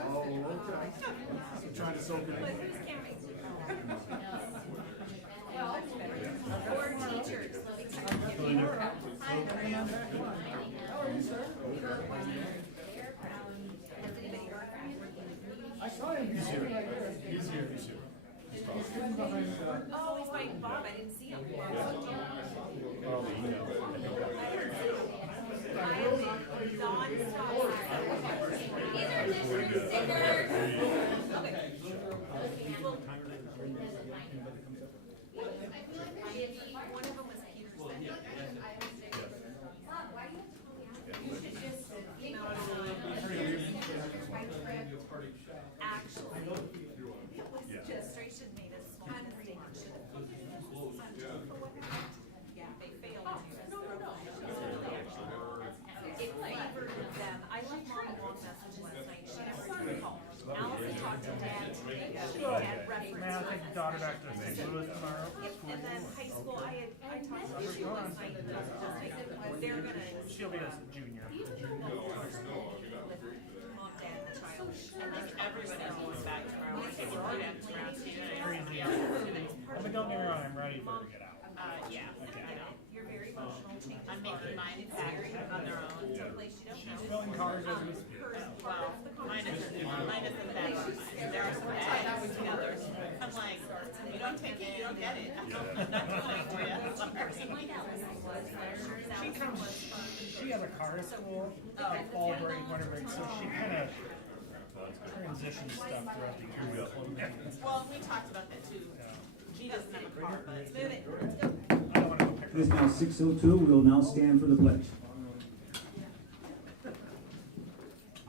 Oh, okay. So trying to soak it in. But who's counting? Or teachers. How are you, sir? I saw him. He's here. He's here. He's here. He's sitting behind. Oh, he's by Bob. I didn't see him. Oh, the email. I am non-stop. These are different stickers. Okay. One of them was Peter's. You should just email it actually, it was registration made a small mistake. Yeah, they failed to. It favored them. I left Mom a long message last night. She never called. Allison talked to Dad today. Dad referenced. Now take your daughter back to St. Louis tomorrow. And then high school, I talked to you last night. They're gonna. She'll be a junior. Mom, Dad, and the child. And then Everybody else going back tomorrow. We're taking our dance around too. Crazy. But don't get me wrong, I'm ready for her to get out. Yeah, I know. you're very emotional. Changes I'm making mine pack on their own. place you don't know. Filling cars as we speak. Well, mine isn't bad on mine. There are some bags together. I'm like, you don't take it, you don't get it. I'm not going for you. Sorry. She comes, she has a car at school, like fall break, winter break, so she kind of transitions stuff throughout the year. Well, we talked about that too. She doesn't have a car, but Move it. I don't want to go pick It is her up. now 6:02. We will now stand for the pledge.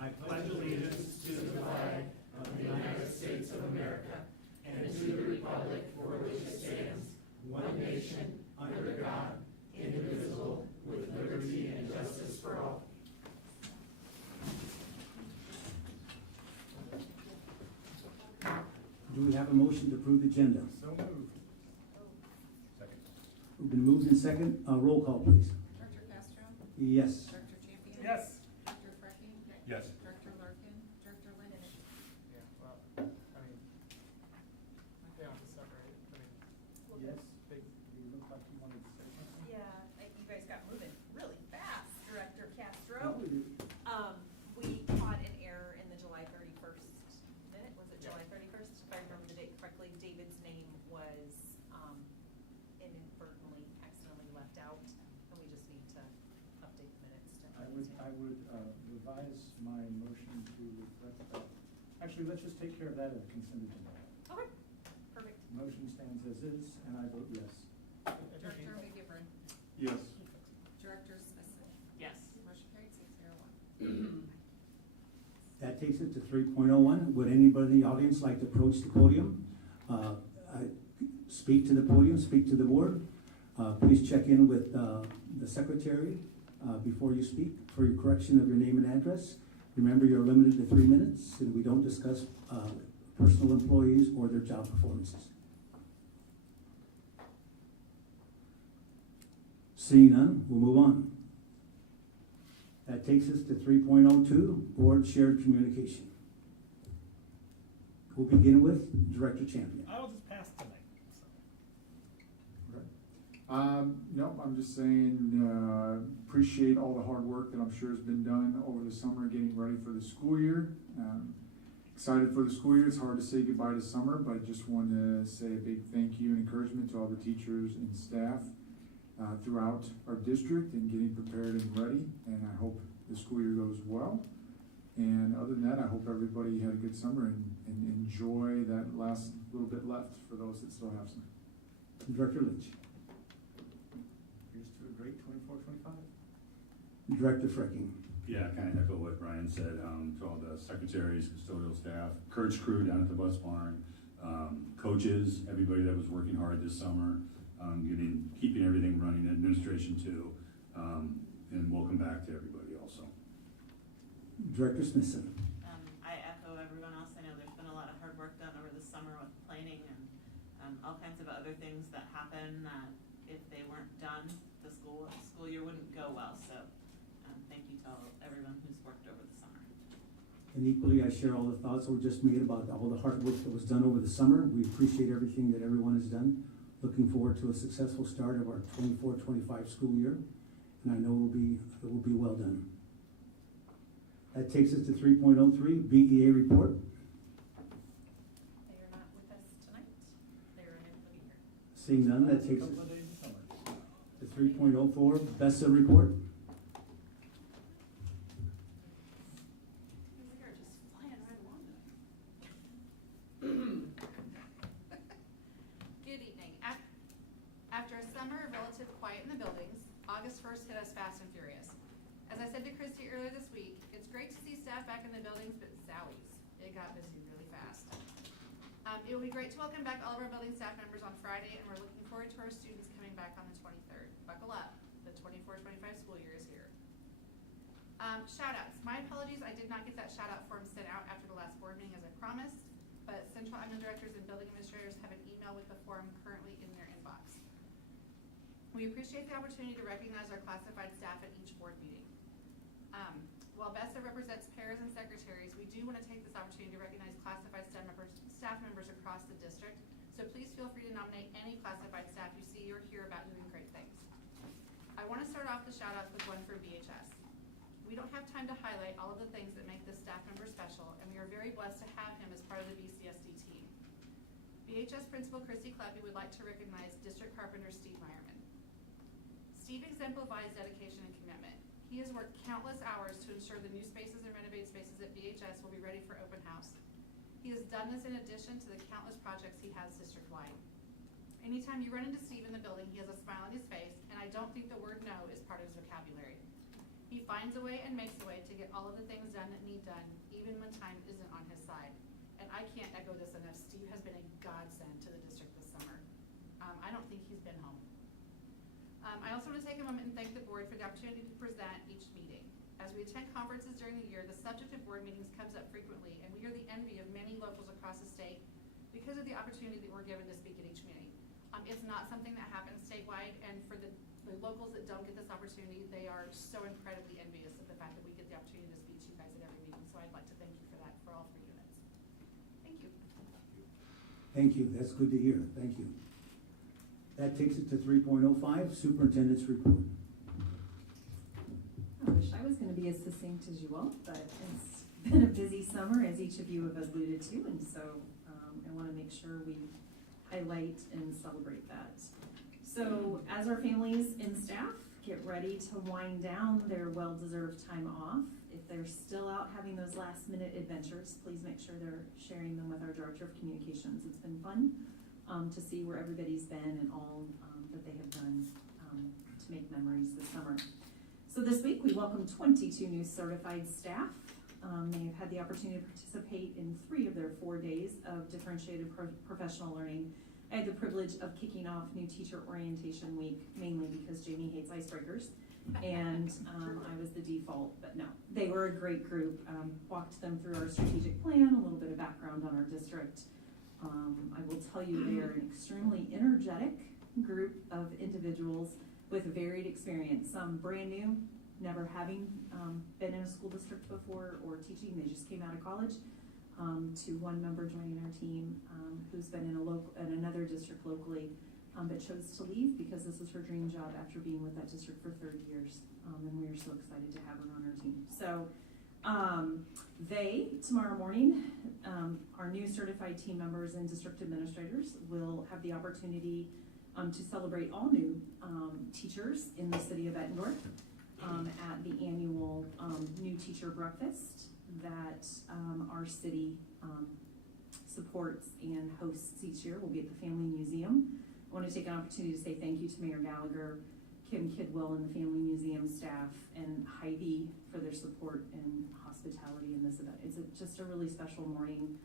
I pledge allegiance to the flag of the United States of America and to the republic for which it stands, one nation, under God, indivisible, with liberty and justice for all. Do we have a motion to approve the agenda? So moved. We've been moved in second. Roll call, please. Director Castro? Yes. Director Champion? Yes. Director Frecking? Yes. Director Larkin? Director Lynch? Yeah, well, I mean, they have to separate. I mean, Yes. you look like you wanted to say something. Yeah, you guys got moving really fast, Director No, Castro. We caught an error in the July 31st minute. Was it July 31st? If I remember the date correctly, David's name was inadvertently, accidentally left out, and we just need to update the minutes to. I would revise my motion to reflect that. Actually, let's just take care of that at the consent agenda. Okay, perfect. Motion stands as is, and I vote yes. Director McGivern? Yes. Director Smithson? Yes. Motion carried 601. That takes it to 3.01. Would anybody in the audience like to approach the podium? Speak to the podium, speak to the board. Please check in with the secretary before you speak for your correction of your name and address. Remember, you're limited to 3 minutes, and we don't discuss personal employees or their job performances. Seeing none, we'll move on. That takes us to 3.02, Board Shared Communication. We'll begin with Director Champion. I will just pass tonight. No, I'm just saying, appreciate all the hard work that I'm sure has been done over the summer getting ready for the school year. Excited for the school year. It's hard to say goodbye to summer, but I just want to say a big thank you and encouragement to all the teachers and staff throughout our district and getting prepared and ready. And I hope the school year goes well. And other than that, I hope everybody had a good summer and enjoy that last little bit left for those that still have some. Director Lynch. Here's to a great 24-25. Director Frecking. Yeah, kind of echo what Brian said, to all the secretaries, custodial staff, Kurt's crew down at the bus barn, coaches, everybody that was working hard this summer, keeping everything running, administration too, and welcome back to everybody also. Director Smithson. I echo everyone else. I know there's been a lot of hard work done over the summer with planning and all kinds of other things that happen that if they weren't done, the school year wouldn't go well. So thank you to everyone who's worked over the summer. And equally, I share all the thoughts that were just made about all the hard work that was done over the summer. We appreciate everything that everyone has done. Looking forward to a successful start of our 24-25 school year, and I know it will be well done. That takes us to 3.03, BEA report. They are not with us tonight. They are unable to be here. Seeing none, that takes us Couple of days of summer. to 3.04, BESA report. We are just flying right along tonight. Good evening. After a summer of relative quiet in the buildings, August 1st hit us fast and furious. As I said to Christy earlier this week, it's great to see staff back in the buildings, but zowies, it got busy really fast. It will be great to welcome back all of our building staff members on Friday, and we're looking forward to our students coming back on the 23rd. Buckle up, the 24-25 school year is here. Shout outs. My apologies, I did not get that shout out form sent out after the last board meeting as I promised, but central admin directors and building administrators have an email with the form currently in their inbox. We appreciate the opportunity to recognize our classified staff at each board meeting. While BESA represents pairs and secretaries, we do want to take this opportunity to recognize classified staff members across the district, so please feel free to nominate any classified staff you see or hear about doing great things. I want to start off the shout outs with one for BHS. We don't have time to highlight all of the things that make this staff member special, and we are very blessed to have him as part of the BCSD team. BHS Principal Christy Kleppe would like to recognize District Carpenter Steve Meyerman. Steve exemplifies dedication and commitment. He has worked countless hours to ensure the new spaces and renovated spaces at BHS will be ready for open house. He has done this in addition to the countless projects he has district-wide. Anytime you run into Steve in the building, he has a smile on his face, and I don't think the word no is part of his vocabulary. He finds a way and makes a way to get all of the things done that need done, even when time isn't on his side. And I can't echo this enough. Steve has been a godsend to the district this summer. I don't think he's been home. I also want to take a moment and thank the board for the opportunity to present each meeting. As we attend conferences during the year, the subject of board meetings comes up frequently, and we are the envy of many locals across the state because of the opportunity that we're given to speak at each meeting. It's not something that happens statewide, and for the locals that don't get this opportunity, they are so incredibly envious of the fact that we get the opportunity to speak to you guys at every meeting. So I'd like to thank you for that for all 3 units. Thank you. Thank you, that's good to hear, thank you. That takes it to 3.05, superintendent's report. I wish I was going to be as succinct as you all, but it's been a busy summer, as each of you have alluded to, and so I want to make sure we highlight and celebrate that. So as our families and staff get ready to wind down their well-deserved time off, if they're still out having those last-minute adventures, please make sure they're sharing them with our Director of Communications. It's been fun to see where everybody's been and all that they have done to make memories this summer. So this week we welcomed 22 new certified staff. They have had the opportunity to participate in 3 of their 4 days of differentiated professional learning. I had the privilege of kicking off New Teacher Orientation Week, mainly because Jamie hates icebreakers, and I was the default, but no. They were a great group. Walked them through our strategic plan, a little bit of background on our district. I will tell you they are an extremely energetic group of individuals with varied experience. Some brand new, never having been in a school district before or teaching, they just came out of college, to one member joining our team who's been in another district locally, but chose to leave because this was her dream job after being with that district for 30 years. And we are so excited to have her on our team. So tomorrow morning, our new certified team members and district administrators will have the opportunity to celebrate all new teachers in the city of Bettendorf at the annual New Teacher Breakfast that our city supports and hosts each year. We'll be at the Family Museum. I want to take an opportunity to say thank you to Mayor Gallagher, Kim Kidwell and the Family Museum staff, and Heidi for their support and hospitality in this event. It's just a really special morning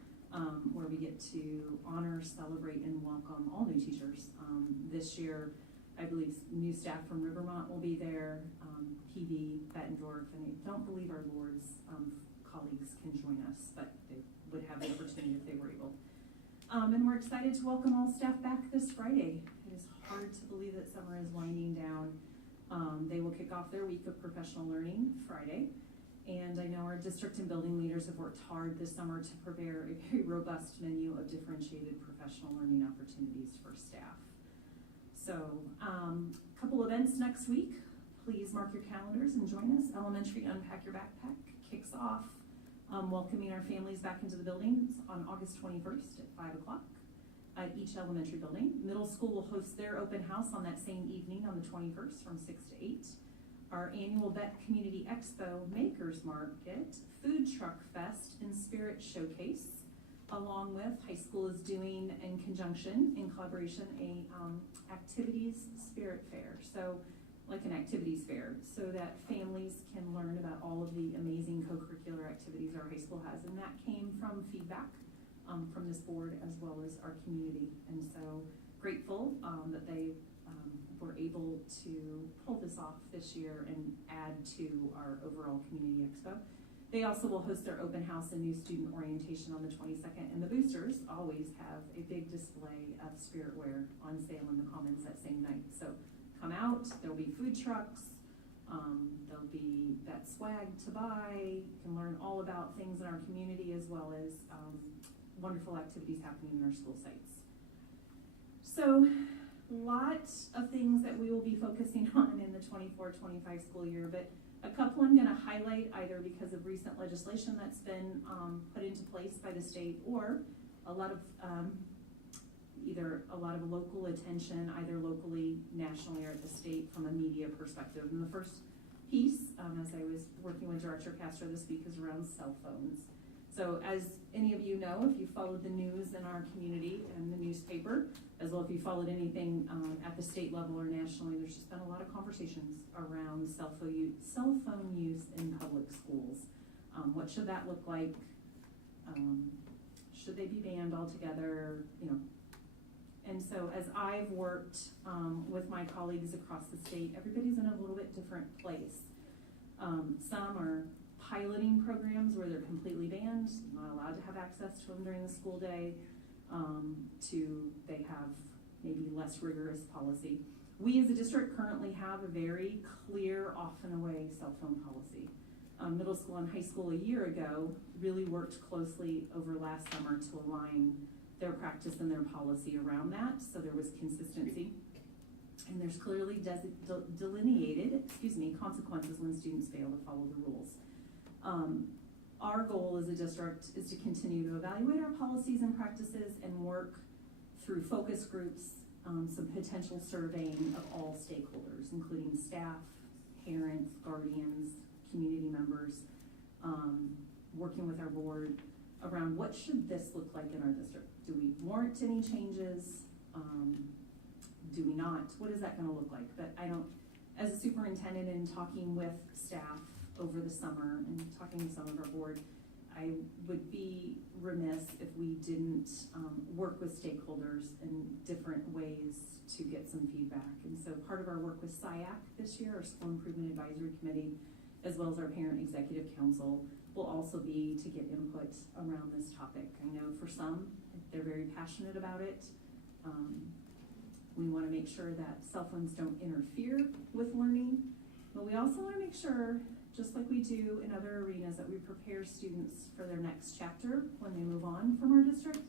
where we get to honor, celebrate, and welcome all new teachers. This year, I believe new staff from Rivermont will be there, PD, Bettendorf, and I don't believe our Lord's colleagues can join us, but they would have the opportunity if they were able. And we're excited to welcome all staff back this Friday. It is hard to believe that summer is winding down. They will kick off their week of professional learning Friday, And I know our district and building leaders have worked hard this summer to prepare a very robust menu of differentiated professional learning opportunities for staff. So, couple events next week. Please mark your calendars and join us. Elementary Unpack Your Backpack kicks off welcoming our families back into the buildings on August 21st at 5 o'clock at each elementary building. Middle school will host their open house on that same evening on the 21st from 6 to 8. Our annual Bett Community Expo Makers Market, Food Truck Fest, and Spirit Showcase, along with high school is doing in conjunction, in collaboration, a activities spirit fair. So like an activities fair, so that families can learn about all of the amazing co-curricular activities our high school has. And that came from feedback from this board as well as our community. And so grateful that they were able to pull this off this year and add to our overall community expo. They also will host their open house and new student orientation on the 22nd. And the boosters always have a big display of spirit wear on sale in the Commons that same night. So come out, there'll be food trucks, there'll be that swag to buy. You can learn all about things in our community as well as wonderful activities happening in our school sites. So, lots of things that we will be focusing on in the 24-25 school year, but a couple I'm going to highlight either because of recent legislation that's been put into place by the state, or a lot of local attention, either locally, nationally, or at the state from a media perspective. And the first piece, as I was working with Director Castro this week, is around cell phones. So as any of you know, if you followed the news in our community and the newspaper, as well if you followed anything at the state level or nationally, there's just been a lot of conversations around cell phone use in public schools. What should that look like? Should they be banned altogether? You know. And so as I've worked with my colleagues across the state, everybody's in a little bit different place. Some are piloting programs where they're completely banned, not allowed to have access to them during the school day, to they have maybe less rigorous policy. We as a district currently have a very clear off and away cell phone policy. Middle school and high school a year ago really worked closely over last summer to align their practice and their policy around that, so there was consistency. And there's clearly delineated consequences when students fail to follow the rules. Our goal as a district is to continue to evaluate our policies and practices and work through focus groups, some potential surveying of all stakeholders, including staff, parents, guardians, community members, working with our board around what should this look like in our district. Do we warrant any changes? Do we not? What is that going to look like? But I don't, as a superintendent and talking with staff over the summer and talking to some of our board, I would be remiss if we didn't work with stakeholders in different ways to get some feedback. And so part of our work with SIAC this year, our School Improvement Advisory Committee, as well as our Parent Executive Council, will also be to get input around this topic. I know for some, they're very passionate about it. We want to make sure that cell phones don't interfere with learning, but we also want to make sure, just like we do in other arenas, that we prepare students for their next chapter when they move on from our district,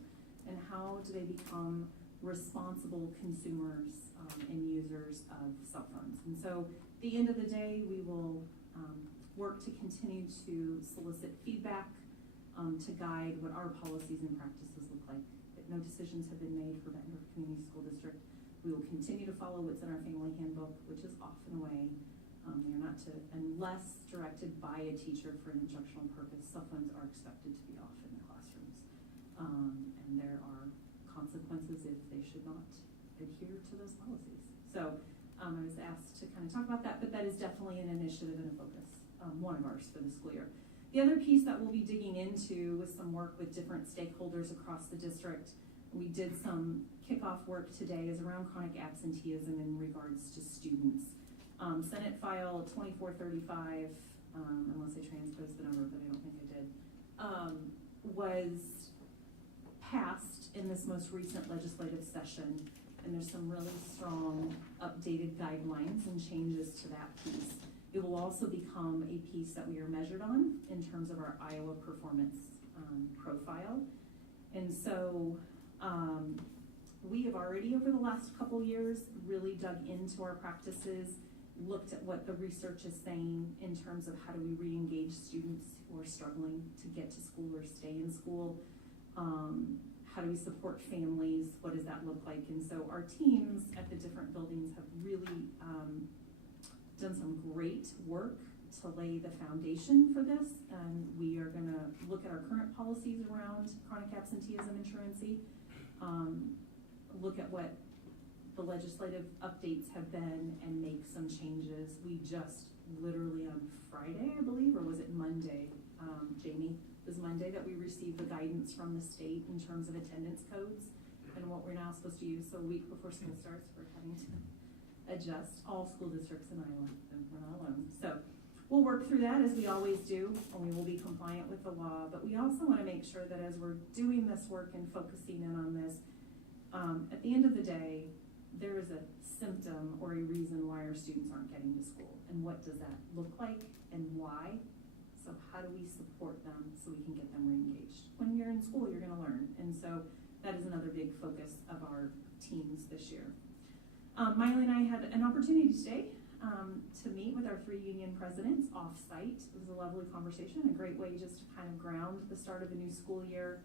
and how do they become responsible consumers and users of cell phones. And so at the end of the day, we will work to continue to solicit feedback to guide what our policies and practices look like. But no decisions have been made for Bettendorf Community School District. We will continue to follow what's in our family handbook, which is off and away. They're not to, unless directed by a teacher for an instructional purpose, cell phones are expected to be off in the classrooms. And there are consequences if they should not adhere to those policies. So I was asked to kind of talk about that, but that is definitely an initiative and a focus, one of ours for the school year. The other piece that we'll be digging into was some work with different stakeholders across the district. We did some kickoff work today is around chronic absenteeism in regards to students. Senate File 2435, unless I transposed the number, but I don't think I did, was passed in this most recent legislative session, and there's some really strong updated guidelines and changes to that piece. It will also become a piece that we are measured on in terms of our Iowa performance profile. And so we have already, over the last couple years, really dug into our practices, looked at what the research is saying in terms of how do we re-engage students who are struggling to get to school or stay in school. How do we support families? What does that look like? And so our teams at the different buildings have really done some great work to lay the foundation for this. And we are gonna look at our current policies around chronic absenteeism and truancy, look at what the legislative updates have been and make some changes. We just literally on Friday, I believe, or was it Monday, Jamie? It was Monday that we received the guidance from the state in terms of attendance codes and what we're now supposed to use. So a week before school starts, we're having to adjust, all school districts in Iowa, and we're not alone. So we'll work through that as we always do, and we will be compliant with the law. But we also want to make sure that as we're doing this work and focusing in on this, at the end of the day, there is a symptom or a reason why our students aren't getting to school. And what does that look like and why? So how do we support them so we can get them re-engaged? When you're in school, you're gonna learn. And so that is another big focus of our teams this year. Miley and I had an opportunity today to meet with our 3 union presidents off-site. It was a lovely conversation, a great way just to kind of ground the start of a new school year,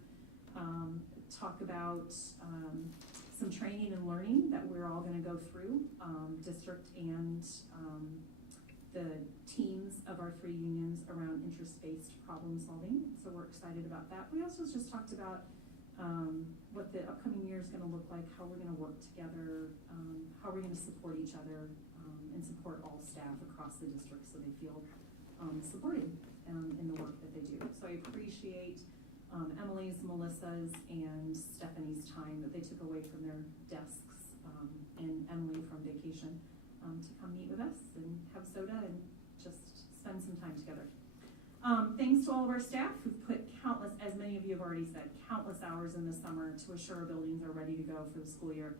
talk about some training and learning that we're all gonna go through, district and the teams of our 3 unions around interest-based problem solving. So we're excited about that. We also just talked about what the upcoming year is gonna look like, how we're gonna work together, how we're gonna support each other, and support all staff across the district so they feel supported in the work that they do. So I appreciate Emily's, Melissa's, and Stephanie's time that they took away from their desks, and Emily from vacation, to come meet with us and have soda and just spend some time together. Thanks to all of our staff who've put countless, as many of you have already said, countless hours in the summer to assure our buildings are ready to go for the school year.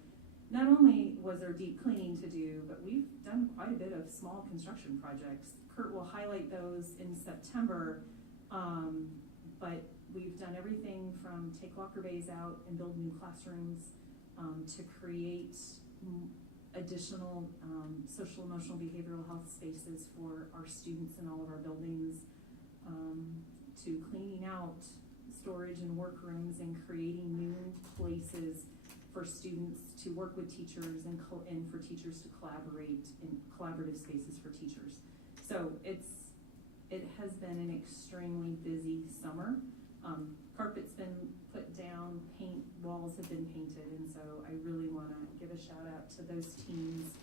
Not only was there deep cleaning to do, but we've done quite a bit of small construction projects. Kurt will highlight those in September, but we've done everything from take locker bays out and build new classrooms, to create additional social, emotional, behavioral health spaces for our students in all of our buildings, to cleaning out storage and workrooms and creating new places for students to work with teachers and for teachers to collaborate in collaborative spaces for teachers. So it has been an extremely busy summer. Carpet's been put down, walls have been painted, and so I really want to give a shout out to those teams,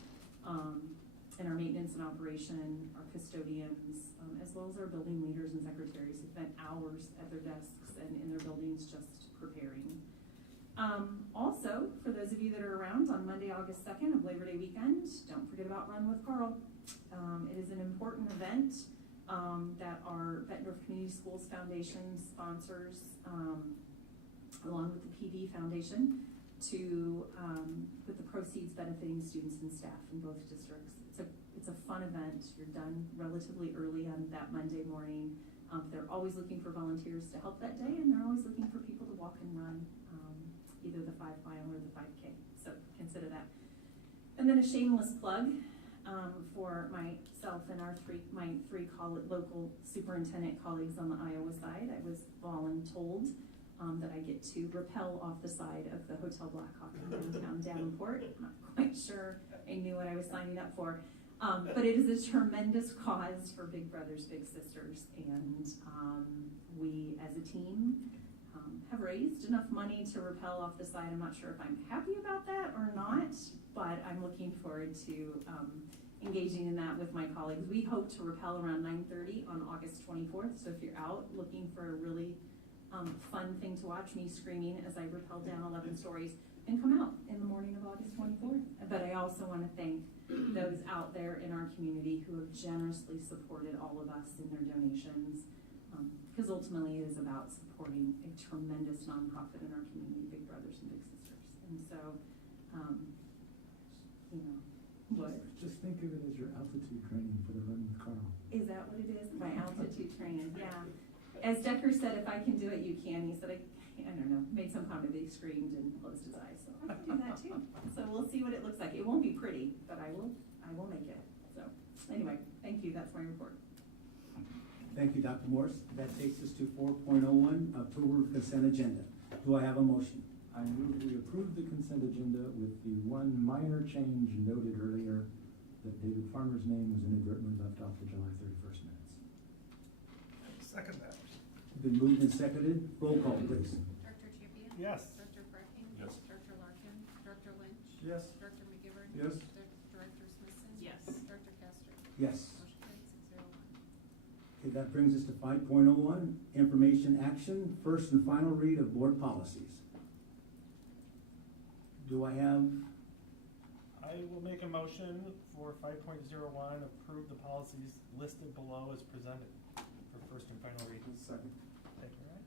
and our maintenance and operation, our custodians, as well as our building leaders and secretaries who spent hours at their desks and in their buildings just preparing. Also, for those of you that are around on Monday, August 2nd of Labor Day weekend, don't forget about Run with Carl. It is an important event that our Bettendorf Community Schools Foundation sponsors, along with the PD Foundation, with the proceeds benefiting students and staff in both districts. It's a fun event. You're done relatively early on that Monday morning. They're always looking for volunteers to help that day, and they're always looking for people to walk and run, either the 5 mile or the 5K. So consider that. And then a shameless plug for myself and my three local superintendent colleagues on the Iowa side. I was voluntold that I get to rappel off the side of the Hotel Blackhawk in downtown Davenport. I'm not quite sure I knew what I was signing up for. But it is a tremendous cause for Big Brothers Big Sisters, and we as a team have raised enough money to rappel off the side. I'm not sure if I'm happy about that or not, but I'm looking forward to engaging in that with my colleagues. We hope to rappel around 9:30 on August 24th, so if you're out looking for a really fun thing to watch, me screaming as I rappel down 11 stories, and come out in the morning of August 24th. But I also want to thank those out there in our community who have generously supported all of us in their donations, because ultimately it is about supporting a tremendous nonprofit in our community, Big Brothers and Big Sisters. And so, What? Just think of it as your altitude training for the run with Carl. Is that what it is? My altitude training, yeah. As Decker said, if I can do it, you can. He said, I don't know, made some comment that he screamed and closed his eyes, so I can do that too. So we'll see what it looks like. It won't be pretty, but I will make it. So, anyway, thank you, that's my report. Thank you, Dr. Morris. That takes us to 4.01, approval of consent agenda. Do I have a motion? I move we approve the consent agenda with the one minor change noted earlier, that David Farmer's name was inadvertently left off the July 31st minutes. Second that. Been moved and seconded. Roll call, please. Director Champion? Yes. Director Fracking? Yes. Director Larkin? Director Lynch? Yes. Director McGivern? Yes. Director Smithson? Yes. Director Castro? Yes. Motion carried 601. Okay, that brings us to 5.01, information action, first and final read of board policies. Do I have, I will make a motion for 5.01, approve the policies listed below as presented for first and final read. Second. Thank you, Ryan.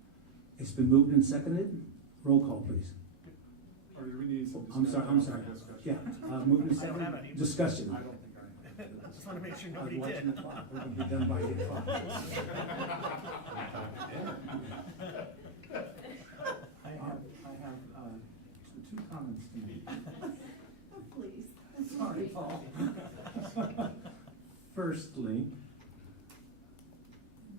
it's been moved and seconded. Roll call, please. Or do we need some I'm discussion? sorry. Discussion. Yeah, moved and I don't have seconded. any. Discussion. I don't think I. I just want to make sure I was nobody watching did. the clock. We're gonna be done by 8 o'clock. I have two comments to make. Please. Sorry, Paul. Firstly,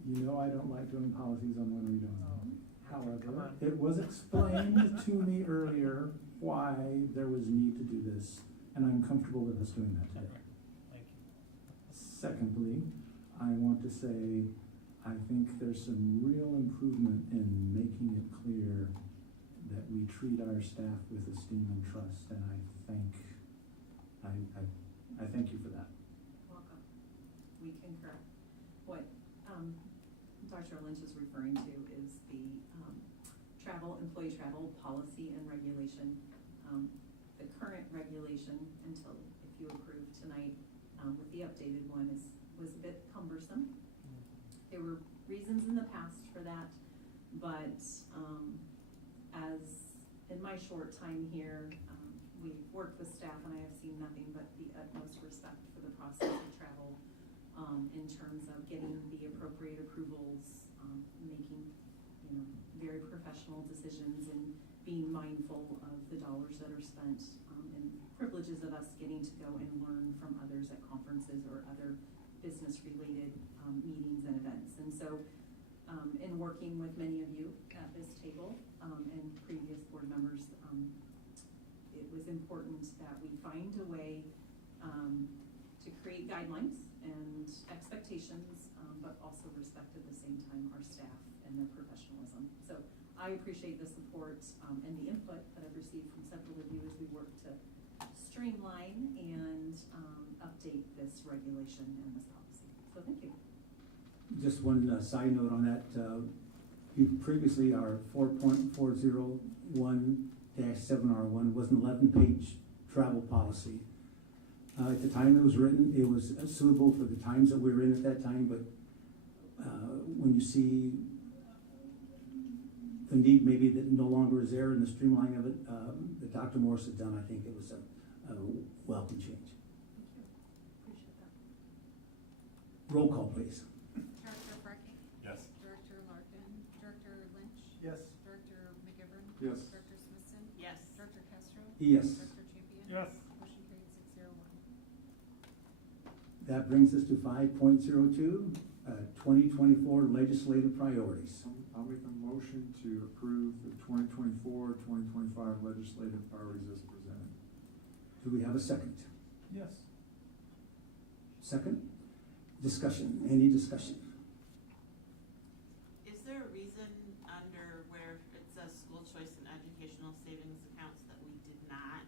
you know I don't like doing policies on one read only. Come However, on. it was explained to me earlier why there was need to do this, and I'm comfortable with us doing that today. Thank you. Secondly, I want to say, I think there's some real improvement in making it clear that we treat our staff with esteem and trust, and I thank you for that. Welcome. We concur. What Dr. Lynch is referring to is the employee travel policy and regulation. The current regulation, until if you approve tonight with the updated one, was a bit cumbersome. There were reasons in the past for that, but as in my short time here, we've worked with staff and I have seen nothing but the utmost respect for the process of travel in terms of getting the appropriate approvals, making, very professional decisions and being mindful of the dollars that are spent, and privileges of us getting to go and learn from others at conferences or other business-related meetings and events. And so, in working with many of you at this table and previous board members, it was important that we find a way to create guidelines and expectations, but also respect at the same time our staff and their professionalism. So I appreciate the support and the input that I've received from several of you as we work to streamline and update this regulation and this policy. So thank you. Just one side note on that. You previously, our 4.401-7R1 was an 11-page travel policy. At the time it was written, it was suitable for the times that we were in at that time, but when you see the need maybe that no longer is there in the streamlining of it, that Dr. Morris has done, I think it was a welcome change. Thank you. Appreciate that. Roll call, please. Director Fracking? Yes. Director Larkin? Director Lynch? Yes. Director McGivern? Yes. Director Smithson? Yes. Director Castro? Yes. Director Champion? Yes. Motion carried 601. That brings us to 5.02, 2024 legislative priorities. I'll make a motion to approve the 2024-2025 legislative priorities as presented. Do we have a second? Yes. Second? Discussion, any discussion? Is there a reason under where it says school choice and educational savings accounts that we did not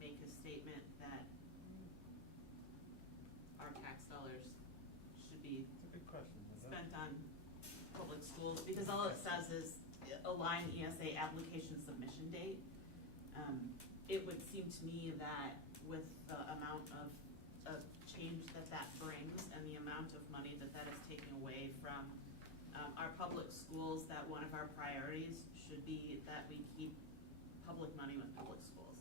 make a statement that our tax dollars should be That's a good question. Is that- spent on public schools? Because all it says is align ESA application submission date. It would seem to me that with the amount of change that brings and the amount of money that is taking away from our public schools, that one of our priorities should be that we keep public money with public schools.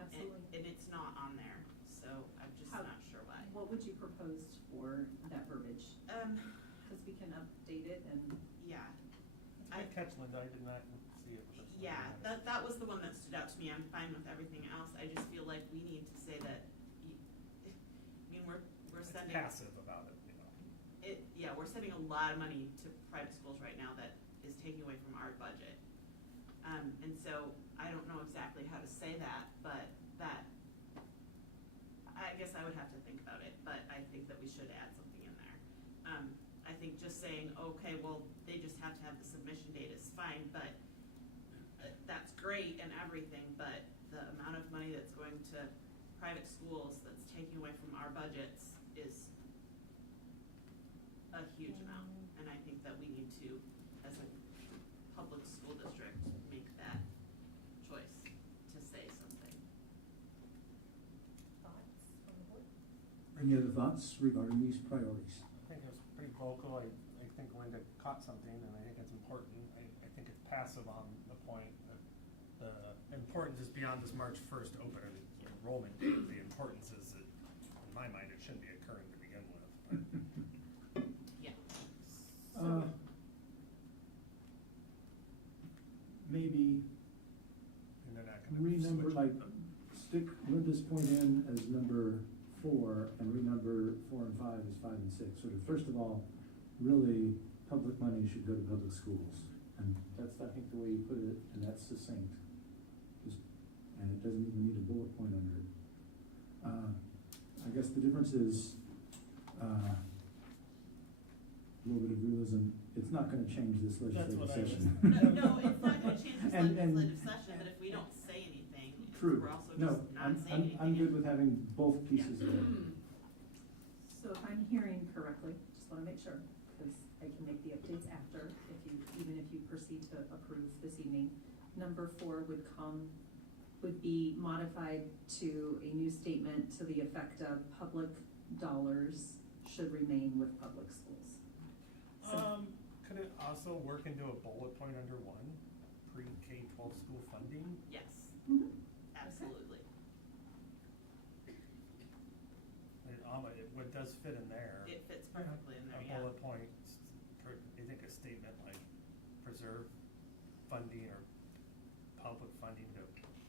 Absolutely. And it's not on there, so I'm just How- not sure why. What would you propose for that verbiage? Because we can update it and, Yeah, Good catch, Linda, I did not see it. yeah, that was the one that stood out to me. I'm fine with everything else. I just feel like we need to say that, I mean, we're It's sending. passive about it, you know. Yeah, we're sending a lot of money to private schools right now that is taking away from our budget. And so I don't know exactly how to say that, but that, I guess I would have to think about it, but I think that we should add something in there. I think just saying, okay, well, they just have to have the submission date is fine, but that's great and everything, but the amount of money that's going to private schools that's taking away from our budgets is a huge amount. And I think that we need to, as a public school district, make that choice to say something. thoughts from the board? Any other thoughts regarding these priorities? I think it was pretty vocal. I think Linda caught something, and I think it's important. I think it's passive on the point that the importance is beyond this March 1st open enrollment date. The importance is that, in my mind, it shouldn't be occurring to begin with. But Yeah. Maybe and they're not gonna renumber, switch like, them. stick Linda's point in as number 4 and renumber 4 and 5 as 5 and 6. Sort of, first of all, really, public money should go to public schools. And that's, I think, the way you put it, and that's succinct. Just, and it doesn't even need a bullet point under it. I guess the difference is, a little bit of realism, it's not gonna change this That's legislative what I was- session. No, it's not gonna change this And- legislative session, but if we don't say anything, True. we're also No, just not saying anything. I'm good with having both pieces Yeah. there. So if I'm hearing correctly, just wanna make sure, because I can make the updates after, even if you proceed to approve this evening. Number 4 would be modified to a new statement to the effect of public dollars should remain with public schools. So- Could it also work into a bullet point under 1, pre-K-12 school funding? Yes, Mhm. absolutely. It does fit in there. It fits perfectly in there, A yeah. bullet point, I think a statement like preserve funding or public funding to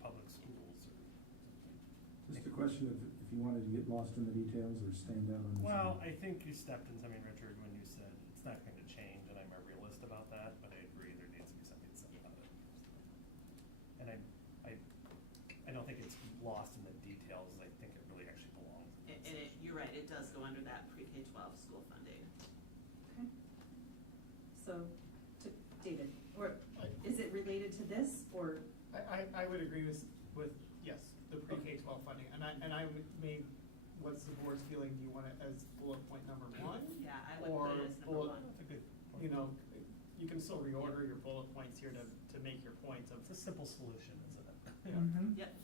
public schools or something. Just a question of if you wanted to get lost in the details or stand out on this. Well, I think you stepped in something, Richard, when you said it's not going to change, and I'm a realist about that, but I agree there needs to be something said about it. And I don't think it's lost in the details, I think it really actually belongs in that And section. you're right, it does go under that pre-K-12 school funding. Okay. So, to David, or is it related to this, or? I would agree with, yes, the pre-K-12 funding, and I would made, what's the board's feeling, do you want it as bullet point number 1? Yeah, I would Or put it as number bullet- 1. That's a good point. You know, you can still reorder your bullet points here to make your points of. It's a simple solution, isn't it? Yeah. Yep.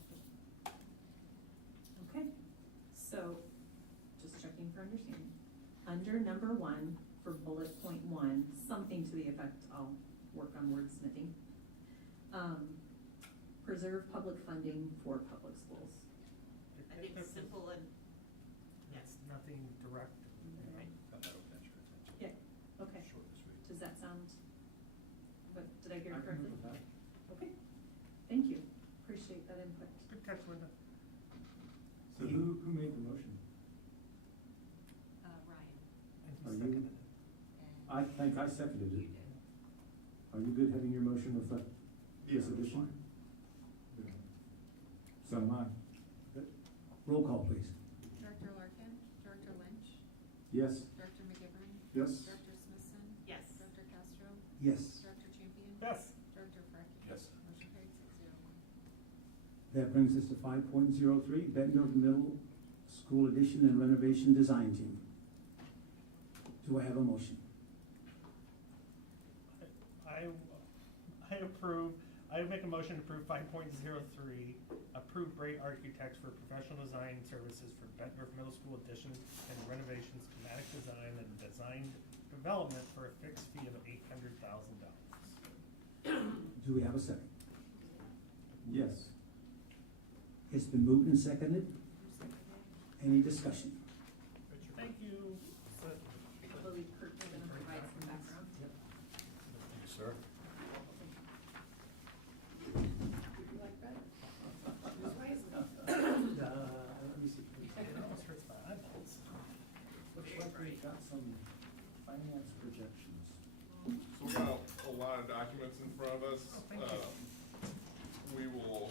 Okay, so, just checking for understanding. Under number 1, for bullet point 1, something to the effect, I'll work on wordsmithing. Preserve public funding for public schools. I think simple and, yes. It's nothing direct. Right. Yeah, okay. Short and sweet. Does that sound, but, did I hear I it can correctly? live with that. Okay, thank you, appreciate that input. Good catch, Linda. So who made the motion? Ryan. And Are who you- seconded it? I think I seconded it. Are you good having your motion reflect this Yeah, addition? fine. So am I. Good. Roll call, please. Director Larkin, Director Lynch, Yes? Director McGivern, Yes? Director Smithson, Yes. Director Castro, Yes. Director Champion. Yes. Director Frecky. Yes. Motion carried 6-0. That brings us to 5.03, Bentonville Middle School Addition and Renovation Design Team. Do I have a motion? I would make a motion to approve 5.03, approve Bray Architects for professional design services for Bentonville Middle School addition and renovation, schematic design and design development for a fixed fee of $800,000. Do we have a second? Yes. It's been moved and seconded. Any discussion? Thank you. I believe Kurt's gonna provide some background. Sir? You like that? Let me see. It almost hurts my eyeballs. Looks like we've got some finance projections. So we got a lot of documents in front of us. We will,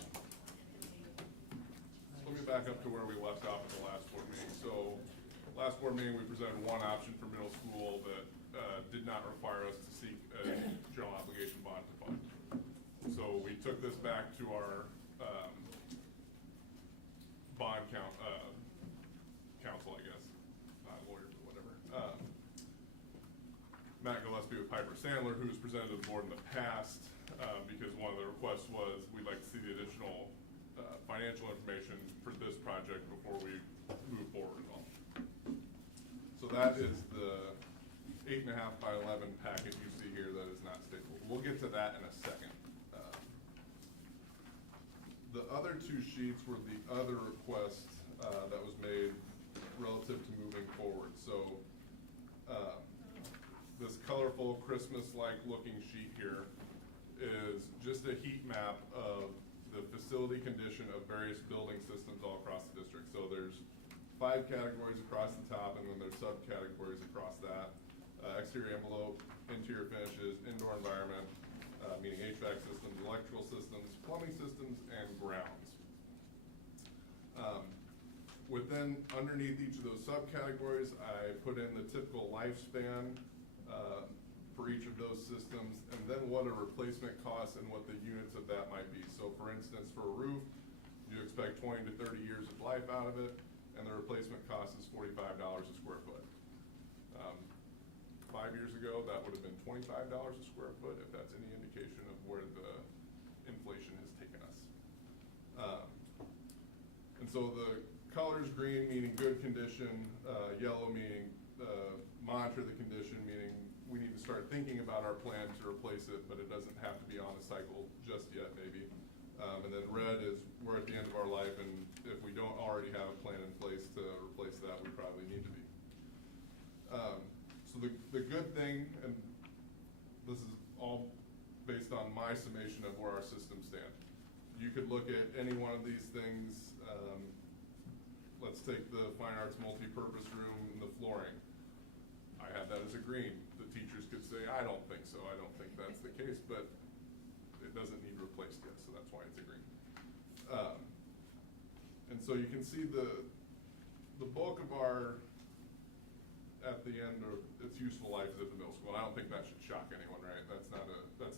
let me back up to where we left off at the last board meeting. So, last board meeting, we presented one option for middle school that, did not require us to seek a general obligation bond to fund. So we took this back to our, bond council, I guess, not lawyers or whatever. Matt Gillespie with Piper Sandler, who's presented to the board in the past, because one of the requests was we'd like to see the additional financial information for this project before we move forward at all. So that is the 8.5 by 11 packet you see here that is not stapled. We'll get to that in a second. The other two sheets were the other request that was made relative to moving forward. So this colorful Christmas-like looking sheet here is just a heat map of the facility condition of various building systems all across the district. So there's 5 categories across the top, and then there's subcategories across that. Exterior envelope, interior finishes, indoor environment, meaning HVAC systems, electrical systems, plumbing systems, and grounds. Within, underneath each of those subcategories, I put in the typical lifespan for each of those systems, and then what a replacement cost and what the units of that might be. So for instance, for a roof, you expect 20 to 30 years of life out of it, and the replacement cost is $45 a square foot. 5 years ago, that would have been $25 a square foot, if that's any indication of where the inflation has taken us. And so the colors, green meaning good condition, yellow meaning monitor the condition, meaning we need to start thinking about our plan to replace it, but it doesn't have to be on the cycle just yet, maybe. And then red is we're at the end of our life, and if we don't already have a plan in place to replace that, we probably need to be. So the good thing, and this is all based on my summation of where our systems stand. You could look at any one of these things. Let's take the fine arts multi-purpose room and the flooring. I had that as a green. The teachers could say, I don't think so. I don't think that's the case, but it doesn't need replaced yet, so that's why it's a green. And so you can see the bulk of our, at the end of its useful life is at the middle school. And I don't think that should shock anyone, right? That's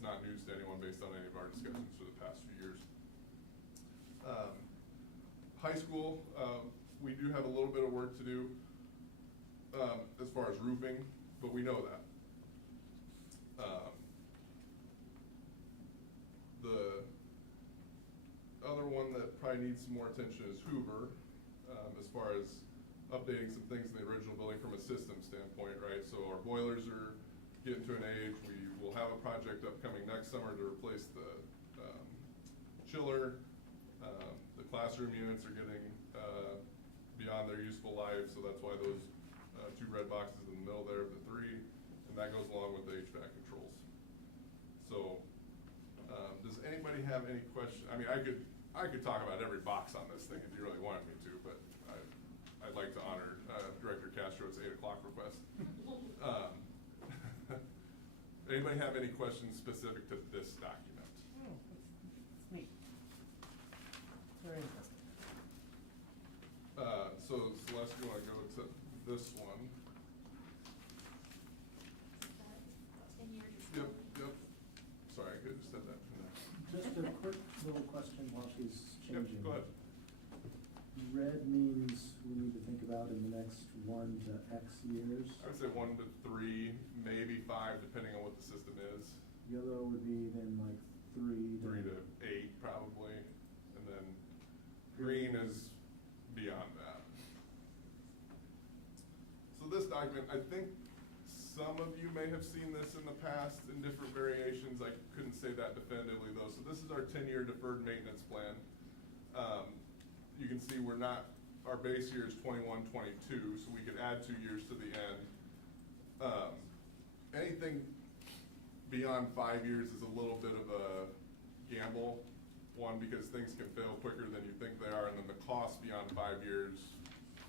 not news to anyone based on any of our discussions for the past few years. High school, we do have a little bit of work to do as far as roofing, but we know that. The other one that probably needs some more attention is Hoover, as far as updating some things in the original building from a system standpoint, right? So our boilers are getting to an age. We will have a project upcoming next summer to replace the chiller. The classroom units are getting beyond their useful life, so that's why those 2 red boxes in the middle there of the 3, and that goes along with the HVAC controls. So does anybody have any questions? I mean, I could talk about every box on this thing if you really wanted me to, but I'd like to honor Director Castro's 8 o'clock request. Anybody have any questions specific to this document? Oh, that's neat. Very interesting. So Celeste, you want to go to this one? Yep. Sorry, I could have said that. Just a quick little question while she's changing. Yep, go ahead. Red means we need to think about in the next 1 to X years. I would say 1 to 3, maybe 5, depending on what the system is. Yellow would be then like 3 to 8 probably, and then green is beyond that. So this document, I think some of you may have seen this in the past in different variations. I couldn't say that definitively though. So this is our 10-year deferred maintenance plan. you can see we're not, our base year is 21, 22, so we could add 2 years to the end. Anything beyond 5 years is a little bit of a gamble. One, because things can fail quicker than you think they are, and then the costs beyond 5 years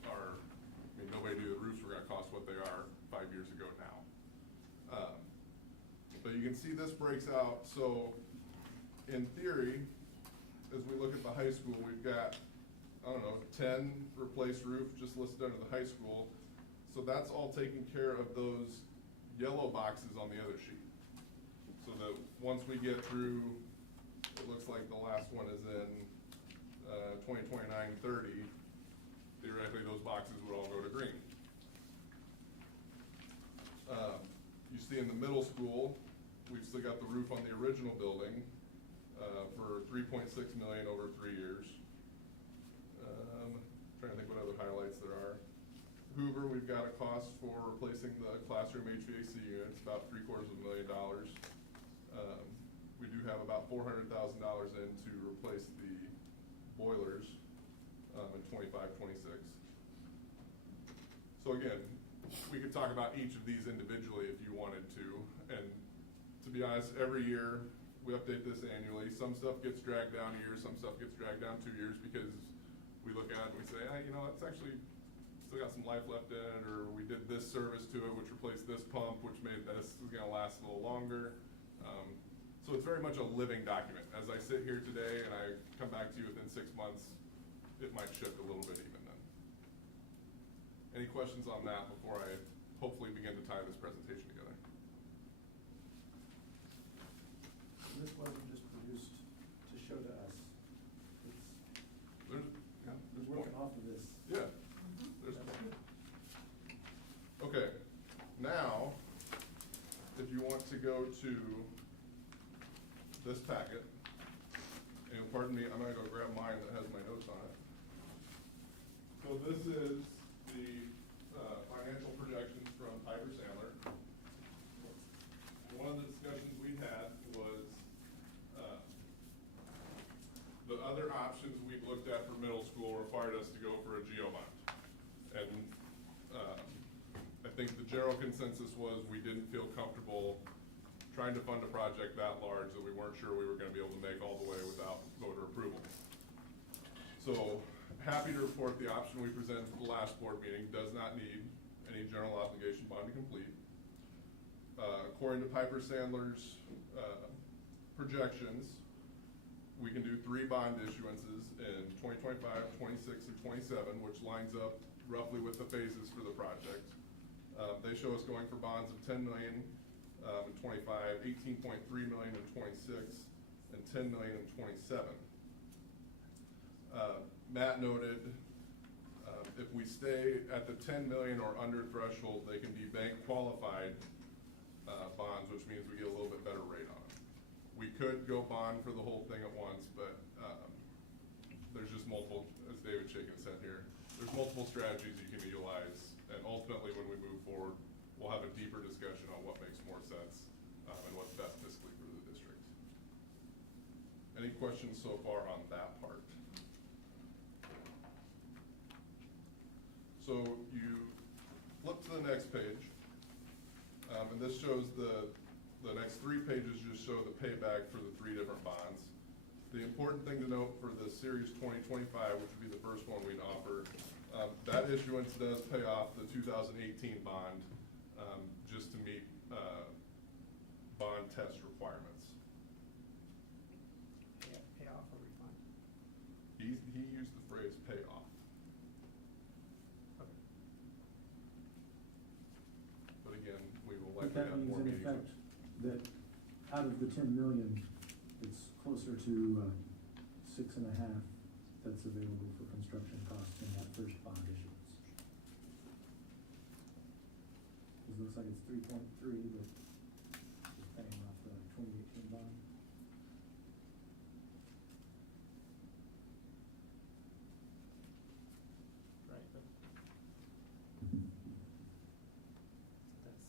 are, I mean, nobody knew the roofs were gonna cost what they are 5 years ago now. But you can see this breaks out, so in theory, as we look at the high school, we've got, I don't know, 10 replaced roof just listed under the high school. So that's all taking care of those yellow boxes on the other sheet. So that once we get through, it looks like the last one is in 2029, 30, theoretically those boxes would all go to green. You see in the middle school, we've still got the roof on the original building for $3.6 million over 3 years. Trying to think what other highlights there are. Hoover, we've got a cost for replacing the classroom HVAC units, about $750,000. We do have about $400,000 in to replace the boilers in 25, 26. So again, we could talk about each of these individually if you wanted to. And to be honest, every year we update this annually. Some stuff gets dragged down a year, some stuff gets dragged down 2 years because we look at it and we say, hey, you know, it's actually still got some life left in it, or we did this service to it, which replaced this pump, which made this gonna last a little longer. So it's very much a living document. As I sit here today and I come back to you within 6 months, it might shift a little bit even then. Any questions on that before I hopefully begin to tie this presentation together? This wasn't just produced to show to us. There's We're working off of this. Yeah. There's okay. Now, if you want to go to this packet, and pardon me, I'm gonna go grab mine that has my notes on it. So this is the financial projections from Piper Sandler. One of the discussions we had was the other options we looked at for middle school required us to go for a GO bond. And I think the general consensus was we didn't feel comfortable trying to fund a project that large that we weren't sure we were gonna be able to make all the way without voter approval. So happy to report the option we presented at the last board meeting does not need any general obligation bond to complete. According to Piper Sandler's projections, we can do 3 bond issuances in 2025, 26, and 27, which lines up roughly with the phases for the project. They show us going for bonds of $10 million in 25, $18.3 million in 26, and $10 million in 27. Matt noted if we stay at the 10 million or under threshold, they can be bank qualified bonds, which means we get a little bit better rate on them. We could go bond for the whole thing at once, but there's just multiple, as David's shaking his head here, there's multiple strategies you can utilize, and ultimately when we move forward, we'll have a deeper discussion on what makes more sense and what's best fiscally for the district. Any questions so far on that part? So you flip to the next page, and this shows the next 3 pages just show the payback for the 3 different bonds. The important thing to note for the Series 2025, which would be the first one we'd offer, that issuance does pay off the 2018 bond just to meet bond test requirements. Pay off or refund? He used the phrase pay off. Okay. But again, we will But likely that have means more in meetings. effect that out of the 10 million, it's closer to 6.5 that's available for construction costs in that first bond issuance. It looks like it's 3.3, but it's paying off the 2018 bond. Right, but. That's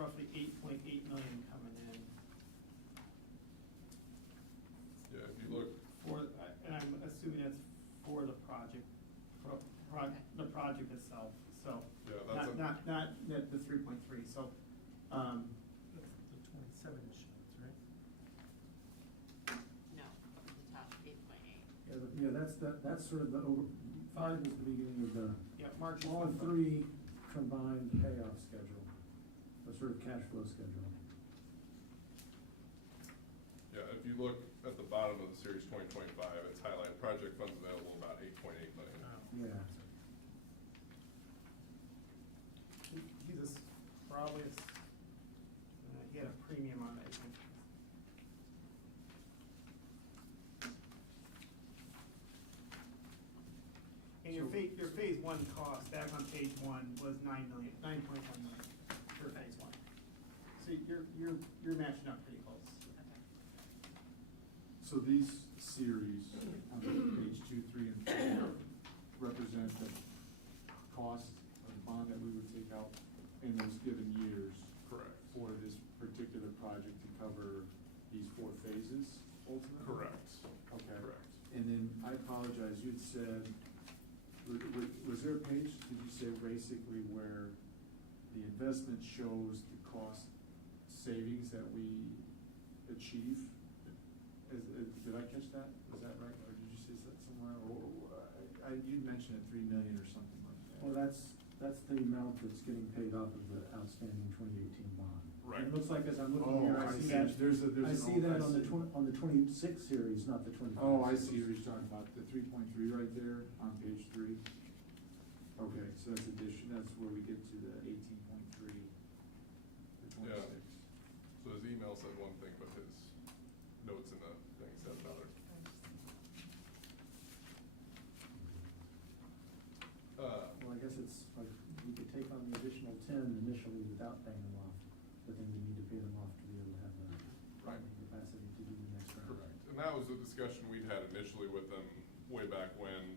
roughly 8.8 million coming in Yeah, if you look, and I'm assuming that's for the project, the project itself, so. Yeah, that's Not the 3.3, so, That's the 27 shows, right? No, up at the top, 8.8. Yeah, that's sort of the over, 5 is the beginning of the, yeah, March is. all one. 3 combined payoff schedule, the sort of cash flow schedule. yeah, if you look at the bottom of the series 2025, it's highlighted project funds available about 8.8 million. Yeah. He's probably, he had a premium on it, I think. And your phase one cost, back on page 1, was 9.1 million for phase 1. So you're matching up pretty close. So these series on page 2, 3, and 4 represent the cost of the bond that we would take out in those given years Correct. for this particular project to cover these 4 phases ultimately? Correct. Okay. Correct. And then, I apologize, you'd said, was there a page, did you say basically where the investment shows the cost savings that we achieve? Did I catch that? Is that right? Or did you say that somewhere? Or, you mentioned it 3 million or something like that. Well, that's the amount that's getting paid off of the outstanding 2018 bond. Right. It looks like as I'm looking Oh, here, I I see see. that, There's I an see that I on the see. on the 26 series, not the 25. Oh, I see series. what you're talking about, the 3.3 right there on page 3. Okay, so that's addition, that's where we get to the 18.3, the 26. Yeah. So his email said one thing, but his notes in the thing said another. Well, I guess it's like, we could take on the additional 10 initially without paying them off, but then we need to pay them off to be able to have the Right. funding capacity to do the next round. Correct. And that was the discussion we'd had initially with them way back when,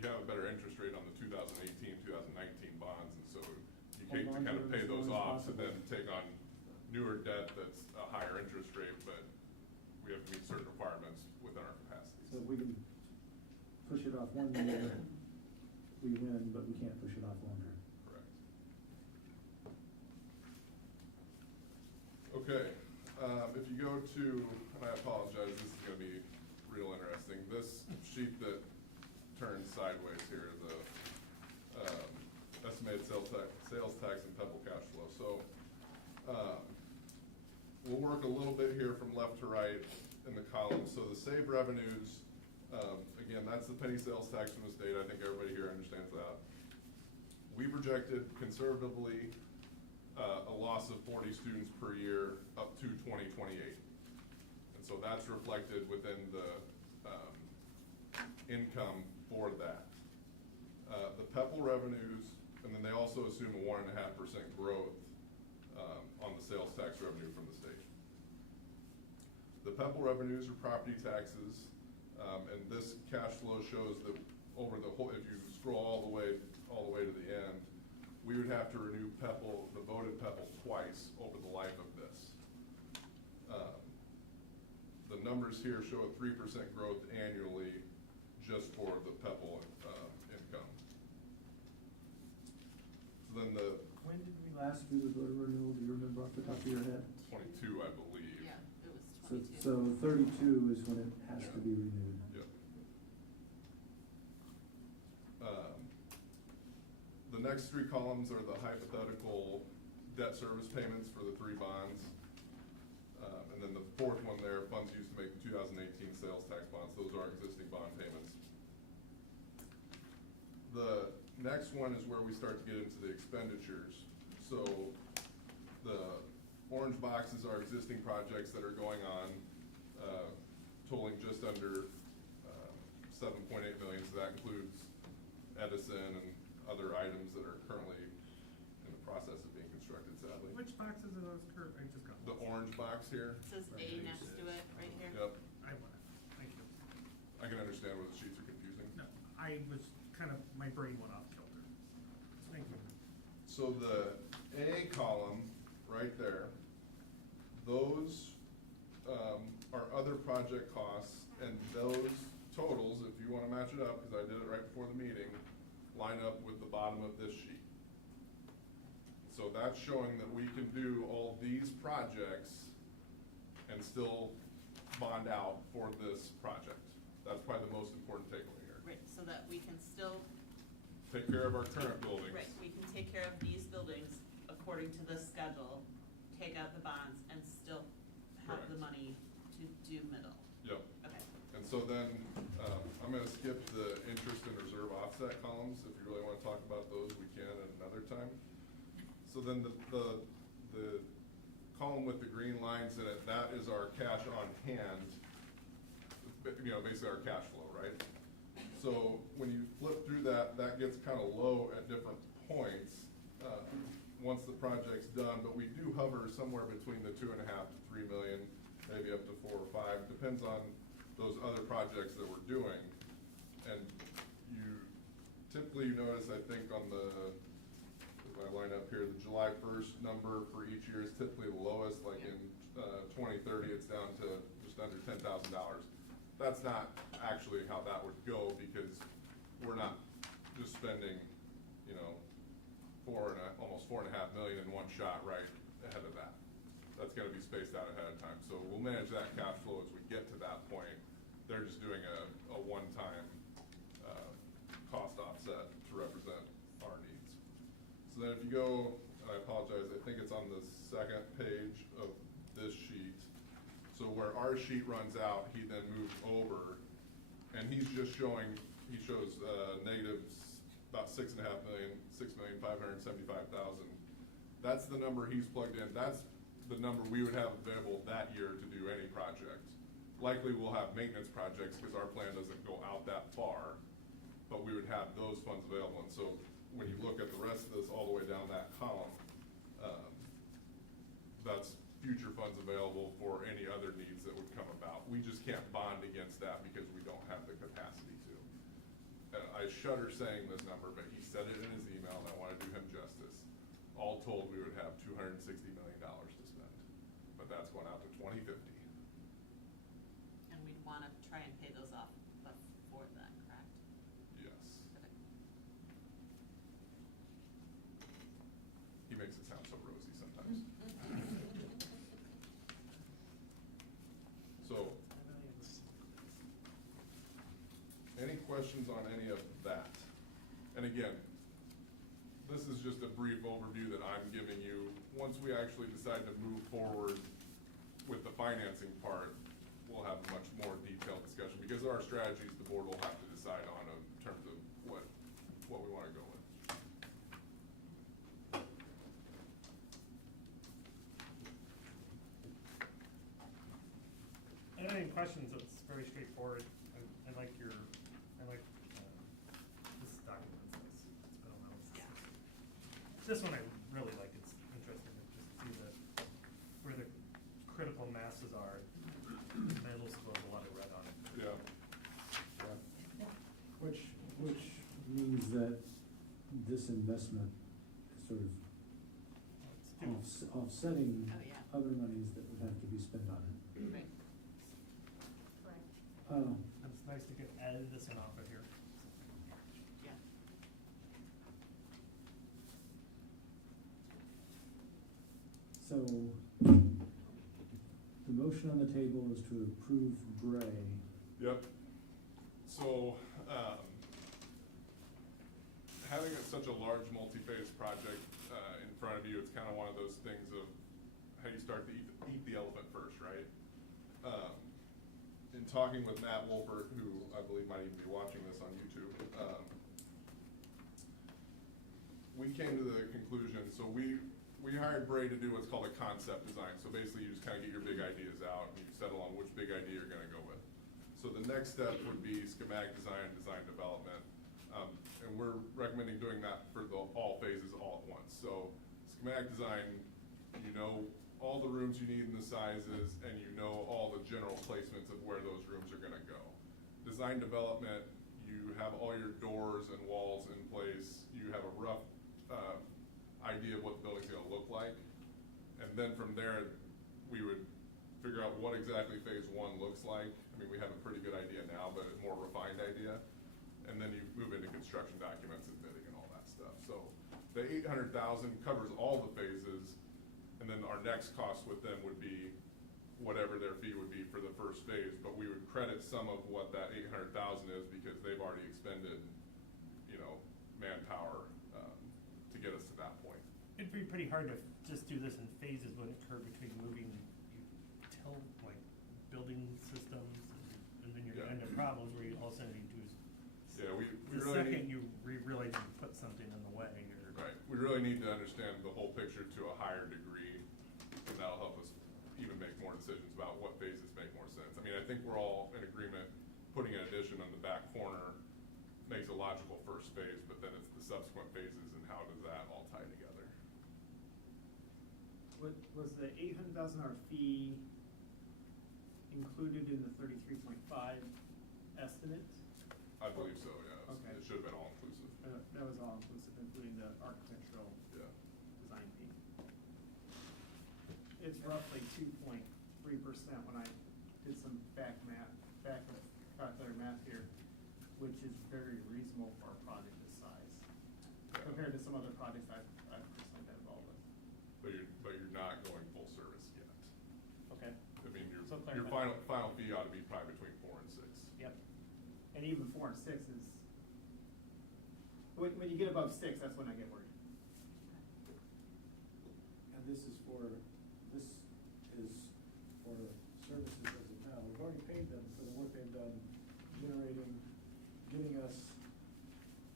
you have a better interest rate on the 2018, 2019 bonds, and so you Hold hate to on kind to of them pay as long those as off and possible. then take on newer debt that's a higher interest rate, but we have to meet certain requirements within our capacities. So if we can push it off 1 year, we win, but we can't push it off longer. Correct. Okay, if you go to, and I apologize, this is gonna be real interesting, this sheet that turns sideways here, the, estimated sales tax and Pebble cash flow, so, we'll work a little bit here from left to right in the columns, so the saved revenues, again, that's the penny sales tax from the state, I think everybody here understands that. We projected conservatively, a loss of 40 students per year up to 2028. And so that's reflected within the, income for that. The PEPAL revenues, and then they also assume a 1.5% growth, on the sales tax revenue from the state. The PEPAL revenues are property taxes, and this cash flow shows that over the whole, if you scroll all the way to the end, we would have to renew PEPAL, the voted PEPAL twice over the life of this. The numbers here show a 3% growth annually just for the PEPAL, income. So then the When did we last do the voter renewal? Do you remember off the top of your head? 22, I believe. Yeah, it was So 22. 32 is when it has to be renewed. Yep. The next 3 columns are the hypothetical debt service payments for the 3 bonds. And then the 4th one there, funds used to make the 2018 sales tax bonds, those are existing bond payments. The next one is where we start to get into the expenditures. So the orange boxes are existing projects that are going on, totaling just under 7.8 million, so that includes Edison and other items that are currently in the process of being constructed, sadly. Which boxes are those current, I just got. The orange box here, It says A next to it, right here. yep, I want it, thank you. I can understand where the sheets are confusing. No, I was kind of, my brain went off kilter. Thank you. So the A column, right there, those, are other project costs, and those totals, if you wanna match it up, cause I did it right before the meeting, line up with the bottom of this sheet. So that's showing that we can do all these projects and still bond out for this project. That's probably the most important takeaway here. Right, so that we can still, Take care of our current buildings. right, we can take care of these buildings according to this schedule, take out the bonds, and still have the Correct. money to do middle. Yep. Okay. And so then, I'm gonna skip the interest and reserve offset columns. If you really wanna talk about those, we can at another time. So then the column with the green lines in it, that is our cash on hand, you know, basically our cash flow, right? So when you flip through that, that gets kinda low at different points, once the project's done, but we do hover somewhere between the 2.5 to 3 million, maybe up to 4 or 5, depends on those other projects that we're doing. And you typically notice, I think on the, if I line up here, the July 1st number for each year is typically the lowest, like in 2030, it's down to just under $10,000. That's not actually how that would go, because we're not just spending, you know, almost 4.5 million in one shot right ahead of that. That's gonna be spaced out ahead of time. So we'll manage that cash flow as we get to that point. They're just doing a one-time, cost offset to represent our needs. So then if you go, and I apologize, I think it's on the second page of this sheet. So where our sheet runs out, he then moves over, and he's just showing, he shows, negatives about 6.5 million, 6,575,000. That's the number he's plugged in. That's the number we would have available that year to do any project. Likely we'll have maintenance projects because our plan doesn't go out that far, but we would have those funds available. And so when you look at the rest of this all the way down that column, that's future funds available for any other needs that would come about. We just can't bond against that because we don't have the capacity to. I shudder saying this number, but he said it in his email, and I want to do him justice. All told, we would have $260 million to spend, but that's going out to 2050. And we'd wanna try and pay those off before that, correct? Yes. Okay. He makes it sound so rosy sometimes. So, any questions on any of that? And again, this is just a brief overview that I'm giving you. Once we actually decide to move forward with the financing part, we'll have a much more detailed discussion, because there are strategies the board will have to decide on in terms of what we wanna go with. Any questions? It's very straightforward. I like your, this document says, it's been around. This one I really like. It's interesting to just see where the critical masses are. Middle school has a lot of red on it. Yeah. Which means that this investment is sort of offsetting Oh, yeah. other monies that would have to be spent on it. Right. Correct. It's nice to get added this one off of here. Yeah. So, the motion on the table is to approve Gray. Yep. So, having such a large multi-phase project in front of you, it's kind of one of those things of how you start to eat the elephant first, right? In talking with Matt Wolpert, who I believe might even be watching this on YouTube, we came to the conclusion, so we hired Bray to do what's called a concept design. So basically you just kind of get your big ideas out and you settle on which big idea you're gonna go with. So the next step would be schematic design, design development. And we're recommending doing that for all phases all at once. So schematic design, you know all the rooms you need and the sizes, and you know all the general placements of where those rooms are gonna go. Design development, you have all your doors and walls in place. You have a rough idea of what the building's gonna look like. And then from there, we would figure out what exactly phase one looks like. I mean, we have a pretty good idea now, but a more refined idea. And then you move into construction documents and bidding and all that stuff. So the 800,000 covers all the phases, and then our next cost with them would be whatever their fee would be for the first phase, but we would credit some of what that 800,000 is because they've already expended, you know, manpower, to get us to that point. It'd be pretty hard to just do this in phases when it occurred between moving like building systems and then you're gonna end up problems where you all of a sudden you do is. Yeah, we The really second need, you realize you put something in the way or. right, we really need to understand the whole picture to a higher degree, and that'll help us even make more decisions about what phases make more sense. I mean, I think we're all in agreement, putting an addition on the back corner makes a logical first phase, but then it's the subsequent phases and how does that all tie together? What, was the $800,000 fee included in the 33.5 estimate? I believe so, yeah. Okay. It should have been all inclusive. That was all inclusive, including the architectural Yeah. design fee. It's roughly 2.3% when I did some back calculator math here, which is very reasonable for a project this size, compared to some other projects I've personally been involved with. But you're not going full service yet. Okay. I mean, your So clarify. final fee ought to be probably between 4 and 6. Yep. And even 4 and 6 is, when you get above 6, that's when I get worried. And this is for services as of now. We've already paid them for the work they've done getting us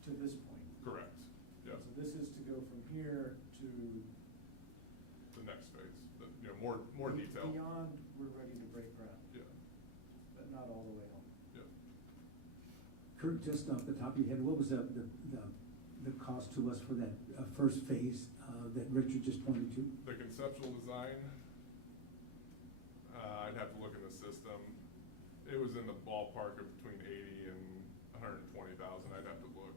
to this point. Correct, yeah. So this is to go from here to. The next phase, you know, more detail. Beyond, we're ready to break ground. Yeah, But not all the way home. yeah. Kurt, just off the top of your head, what was the cost to us for that first phase that Richard just pointed to? The conceptual design, I'd have to look in the system. It was in the ballpark of between 80 and 120,000. I'd have to look.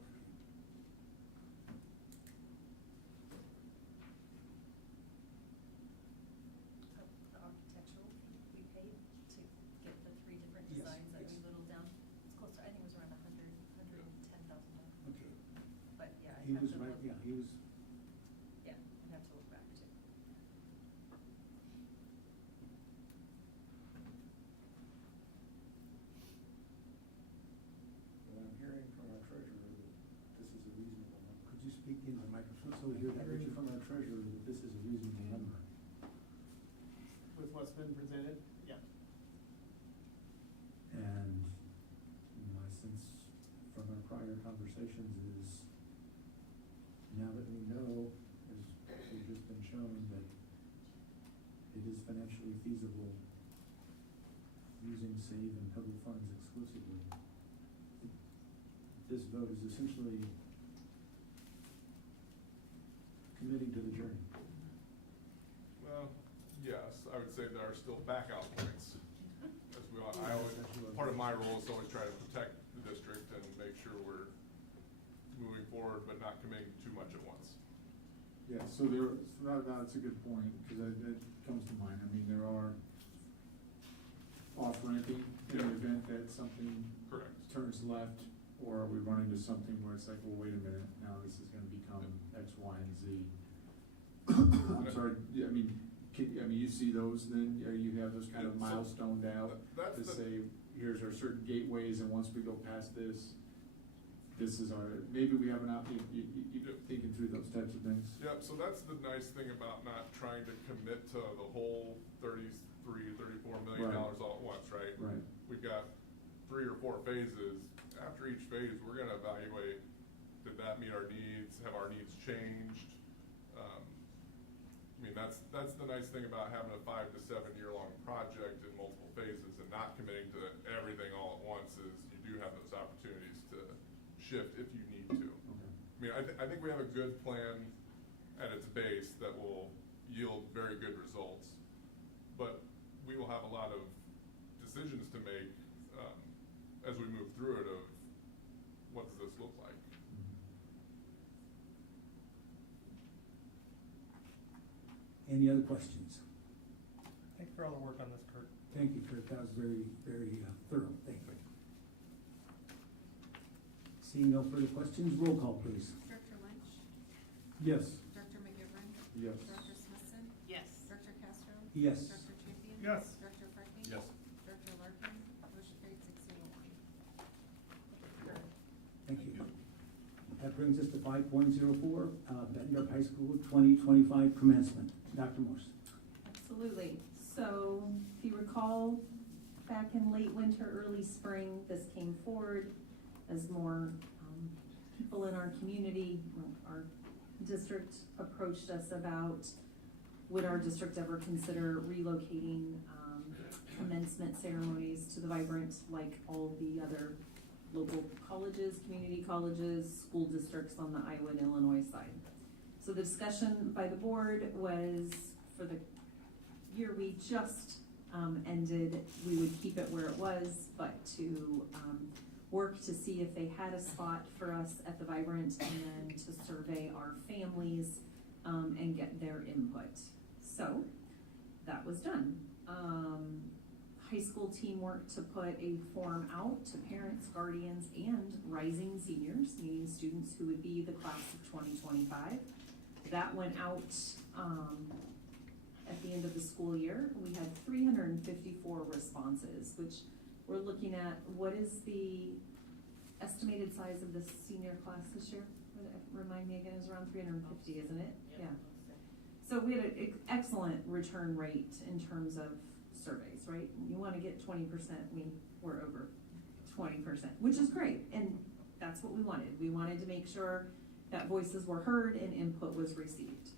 The architectural fee we paid to get the 3 different Yes, designs that we yes. whittled down, it's close to, I think it was around $110,000. Okay. But yeah, He I'd have was to right, look. yeah, he was. Yeah, I'd have to look back too. But I'm hearing from our treasurer that this is a reasonable number. Could you speak into the microphone so we hear that, Hearing Richard? from our treasurer that this is a reasonable number. With what's been presented, yeah. And my sense from our prior conversations is, now that we know, as we've just been shown, that it is financially feasible using SAVE and public funds exclusively, this vote is essentially committing to the journey. Well, yes, I would say there are still back out points. As we, I always, part of my role is to always try to protect the district and make sure we're moving forward, but not committing too much at once. Yeah, so that's a good point, because that comes to mind. I mean, there are off-ramping in the Yeah. event that something Correct. turns left, or we run into something where it's like, well, wait a minute, now this is gonna become X, Y, and Z. I'm sorry, yeah, I mean, you see those then, you have those kind of Yeah, so milestoned out that's to the- say, here's our certain gateways, and once we go past this, this is our, maybe we have an you thinking through those types of things. Yep, so that's the nice thing about not trying to commit to the whole $34 million Right. all at once, right? Right. We've got 3 or 4 phases. After each phase, we're gonna evaluate, did that meet our needs? Have our needs changed? I mean, that's the nice thing about having a 5 to 7 year long project in multiple phases and not committing to everything all at once is you do have those opportunities to shift if you need to. Okay. I mean, I think we have a good plan at its base that will yield very good results, but we will have a lot of decisions to make as we move through it of what does this look like? Any other questions? Thank you for all the work on this, Kurt. Thank you, Kurt. That was very, very thorough. Thank you. Seeing no further questions, roll call, please. Director Lynch, Yes. Director McGivern, Yes. Director Smithson, Yes. Director Castro, Yes. Director Champion. Yes. Director Franklin. Yes. Director Larkin, motion carried 601. Thank you. That brings us to 5.04, Bettendorf High School 2025 commencement. Dr. Morse. Absolutely. So if you recall, back in late winter, early spring, this came forward as more people in our community, our district approached us about would our district ever consider relocating commencement ceremonies to the Vibrant like all the other local colleges, community colleges, school districts on the Iowa and Illinois side. So the discussion by the board was for the year we just ended, we would keep it where it was, but to work to see if they had a spot for us at the Vibrant and then to survey our families and get their input. So that was done. High school team worked to put a form out to parents, guardians, and rising seniors, meaning students who would be the class of 2025. That went out at the end of the school year. We had 354 responses, which we're looking at what is the estimated size of the senior class this year? Remind me again, it's around 350, isn't it? Yeah. So we had an excellent return rate in terms of surveys, right? You want to get 20%, we were over 20%, which is great. And that's what we wanted. We wanted to make sure that voices were heard and input was received.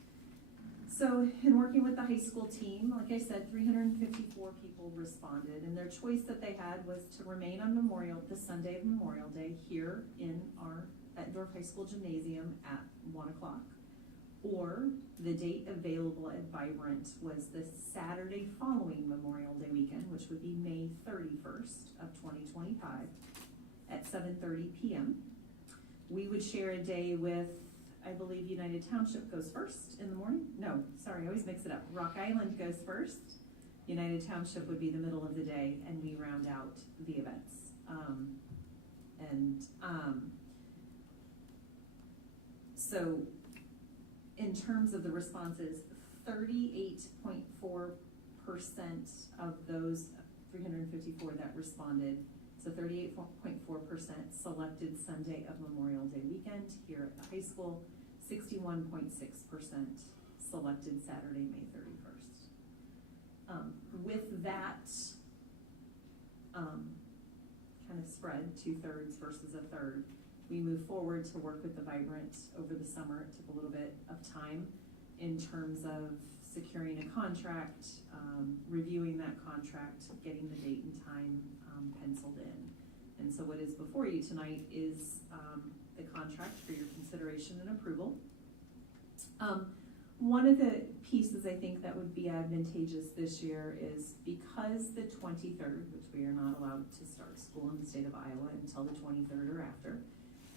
So in working with the high school team, like I said, 354 people responded, and their choice that they had was to remain on the Sunday of Memorial Day here in our Bettendorf High School Gymnasium at 1 o'clock. Or the date available at Vibrant was the Saturday following Memorial Day weekend, which would be May 31st of 2025 at 7:30 p.m. We would share a day with, I believe United Township goes first in the morning. No, sorry, I always mix it up. Rock Island goes first. United Township would be the middle of the day, and we round out the events. So in terms of the responses, 38.4% of those 354 that responded, so 38.4% selected Sunday of Memorial Day weekend here at the high school, 61.6% selected Saturday, May 31st. With that kind of spread, 2/3 versus a third, we moved forward to work with the Vibrant over the summer. It took a little bit of time in terms of securing a contract, reviewing that contract, getting the date and time penciled in. And so what is before you tonight is the contract for your consideration and approval. One of the pieces I think that would be advantageous this year is because the 23rd, which we are not allowed to start school in the state of Iowa until the 23rd or after,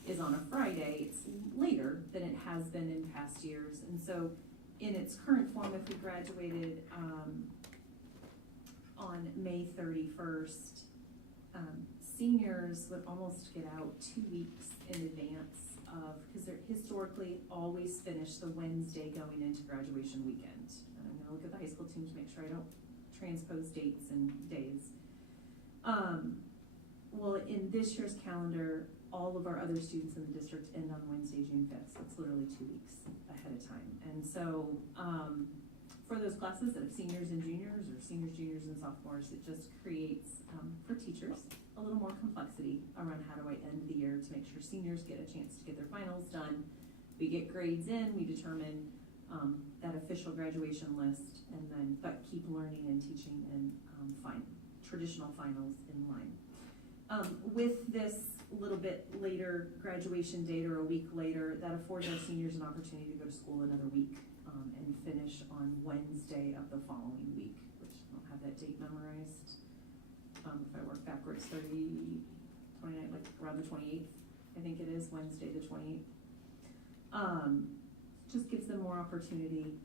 is on a Friday, it's later than it has been in past years. And so in its current form, if we graduated on May 31st, seniors would almost get out 2 weeks in advance of, because they're historically always finish the Wednesday going into graduation weekend. And I'm gonna look at the high school team to make sure I don't transpose dates and days. Well, in this year's calendar, all of our other students in the district end on Wednesday, June 5th, so it's literally 2 weeks ahead of time. And so, for those classes that have seniors and juniors, or seniors, juniors, and sophomores, it just creates, for teachers, a little more complexity around how do I end the year to make sure seniors get a chance to get their finals done. We get grades in, we determine that official graduation list, and then, but keep learning and teaching and traditional finals in line. With this little bit later graduation date or a week later, that affords our seniors an opportunity to go to school another week and finish on Wednesday of the following week, which I don't have that date memorized. If I work backwards, 29, like around the 28th, I think it is, Wednesday the 28th. Just gives them more opportunity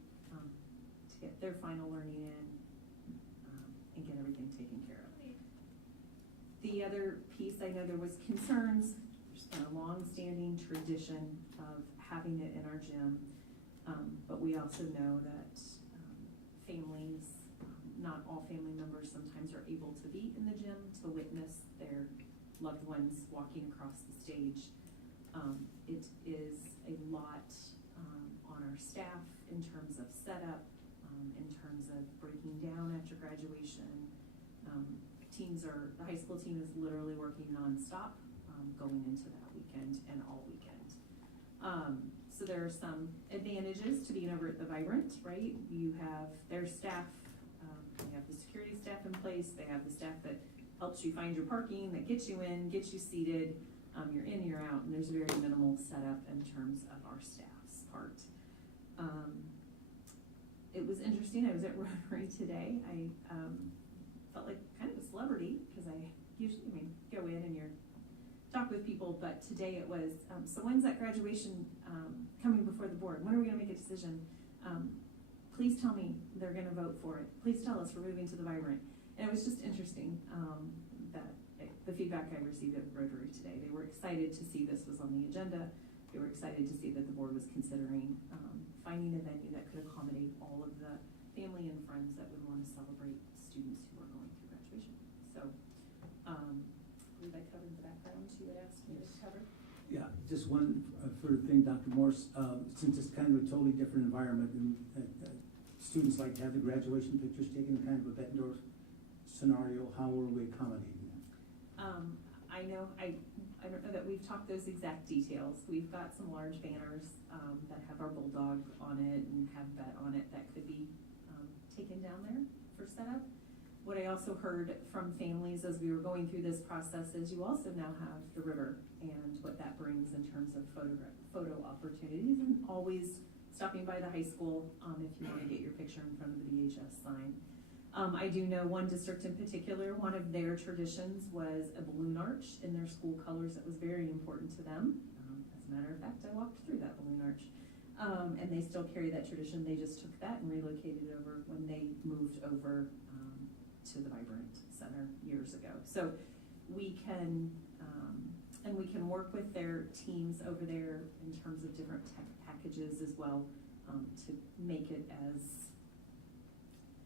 to get their final learning in, and get everything taken care of. The other piece, I know there was concerns, there's been a long-standing tradition of having it in our gym, but we also know that families, not all family members sometimes are able to be in the gym to witness their loved ones walking across the stage. It is a lot on our staff in terms of setup, in terms of breaking down after graduation. The high school team is literally working nonstop, going into that weekend and all weekend. So there are some advantages to being over at the Vibrant, right? You have their staff, they have the security staff in place, they have the staff that helps you find your parking, that gets you in, gets you seated, you're in, you're out, and there's very minimal setup in terms of our staff's part. It was interesting, I was at Rotary today, I felt like kind of a celebrity, because I usually, go in and you're talk with people, but today it was, so when's that graduation coming before the board? When are we gonna make a decision? Please tell me they're gonna vote for it. Please tell us we're moving to the Vibrant. And it was just interesting that the feedback I received at Rotary today. They were excited to see this was on the agenda. They were excited to see that the board was considering finding a venue that could accommodate all of the family and friends that would want to celebrate students who are going through graduation. So, I believe I covered the background you had asked me to cover. Yeah, just one further thing, Dr. Morse, since it's kind of a totally different environment and students like to have the graduation pictures taken in kind of a Bettendorf scenario, how are we accommodating that? I don't know that we've talked those exact details. We've got some large banners that have our bulldog on it and have Bett on it that could be taken down there for setup. What I also heard from families as we were going through this process is you also now have the river and what that brings in terms of photo opportunities, and always stopping by the high school if you want to get your picture in front of the VHS sign. I do know one district in particular, one of their traditions was a balloon arch in their school colors that was very important to them. As a matter of fact, I walked through that balloon arch. And they still carry that tradition. They just took that and relocated over when they moved over to the Vibrant Center years ago. So we can, and we can work with their teams over there in terms of different tech packages as well, to make it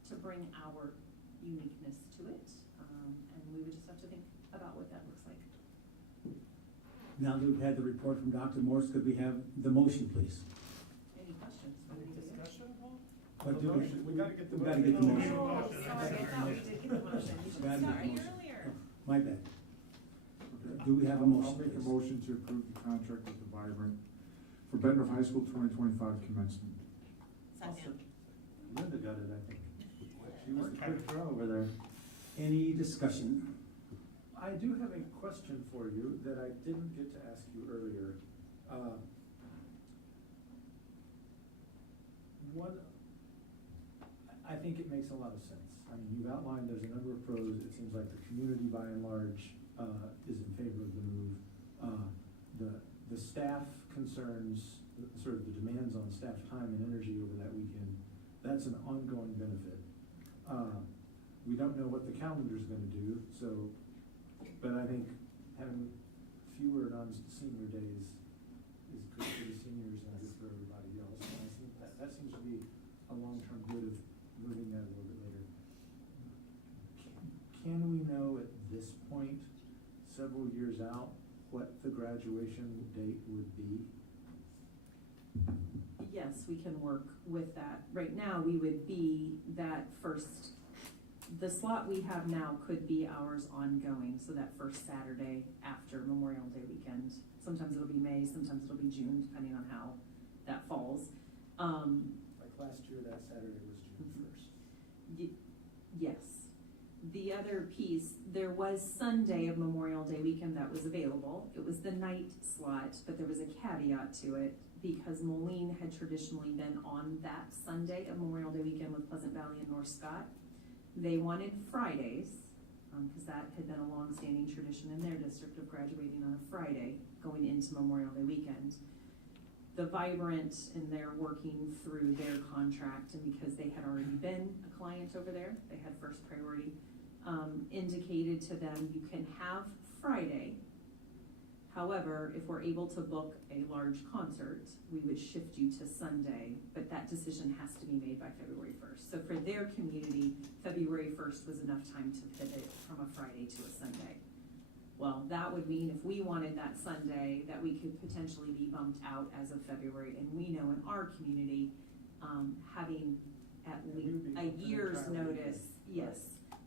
to bring our uniqueness to it. And we would just have to think about what that looks like. Now that we've had the report from Dr. Morse, could we have the motion, please? Any questions? Any discussion, Paul? What do we? We gotta get the We gotta get the motion. Oh, sorry, I thought we did get the motion. You should Gotta get the start motion. earlier. My bad. Do we have a I'll motion, make a please? motion to approve the contract with the Vibrant for Bettendorf High School 2025 commencement. Second. Linda got it, I think. She was the quick draw over there. Any discussion? I do have a question for you that I didn't get to ask you earlier. I think it makes a lot of sense. I mean, you've outlined there's a number of pros. It seems like the community by and large is in favor of the move. The staff concerns, sort of the demands on staff time and energy over that weekend, that's an ongoing benefit. We don't know what the calendar's gonna do, so, but I think having fewer non-senior days is good for the seniors and good for everybody else. And I think that seems to be a long-term good of moving that a little bit later. Can we know at this point, several years out, what the graduation date would be? Yes, we can work with that. Right now, we would be that first, the slot we have now could be ours ongoing, so that first Saturday after Memorial Day weekend. Sometimes it'll be May, sometimes it'll be June, depending on how that falls. Like last year, that Saturday was June 1st. Yes. The other piece, there was Sunday of Memorial Day weekend that was available. It was the night slot, but there was a caveat to it because Moline had traditionally been on that Sunday of Memorial Day weekend with Pleasant Valley and North Scott. They wanted Fridays, because that had been a long-standing tradition in their district of graduating on a Friday going into Memorial Day weekend. the Vibrant, and they're working through their contract, and because they had already been a client over there, they had first priority, indicated to them, you can have Friday. However, if we're able to book a large concert, we would shift you to Sunday, but that decision has to be made by February 1st. So for their community, February 1st was enough time to pivot from a Friday to a Sunday. Well, that would mean if we wanted that Sunday, that we could potentially be bumped out as of February. And we know in our community, having at least a year's notice, yes,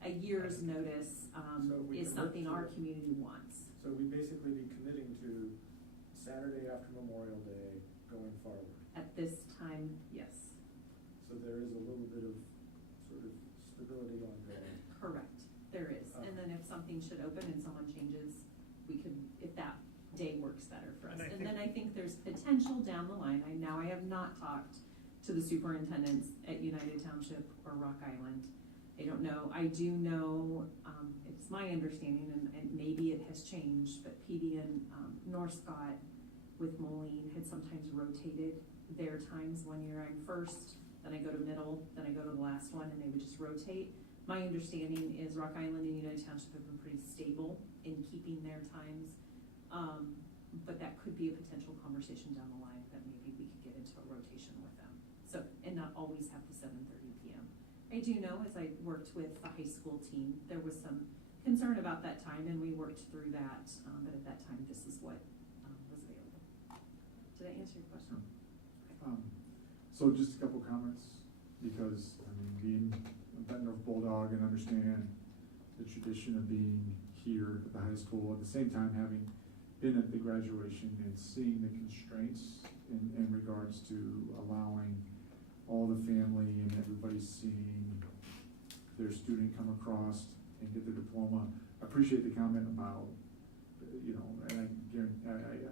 a year's notice So we is commit something to our it. community wants. So we basically be committing to Saturday after Memorial Day going forward. At this time, yes, So there is a little bit of sort of stability ongoing. correct, there is. And then if something should open and someone changes, we could, if that day works better for us. And I And then I think there's potential down the line. I have not talked to the superintendents at United Township or Rock Island. I don't know, I do know, it's my understanding, and maybe it has changed, but PD and Northcott with Moline had sometimes rotated their times. 1 year I'm first, then I go to middle, then I go to the last one, and they would just rotate. My understanding is Rock Island and United Township have been pretty stable in keeping their times, but that could be a potential conversation down the line, that maybe we could get into a rotation with them. So, and not always have the 7:30 PM. I do know, as I worked with the high school team, there was some concern about that time, and we worked through that, but at that time, this is what was available. Did I answer your question? So just a couple comments, because, I mean, being a Bettendorf Bulldog and understand the tradition of being here at the high school, at the same time having been at the graduation and seeing the constraints in regards to allowing all the family and everybody seeing their student come across and get their diploma. I appreciate the comment about, and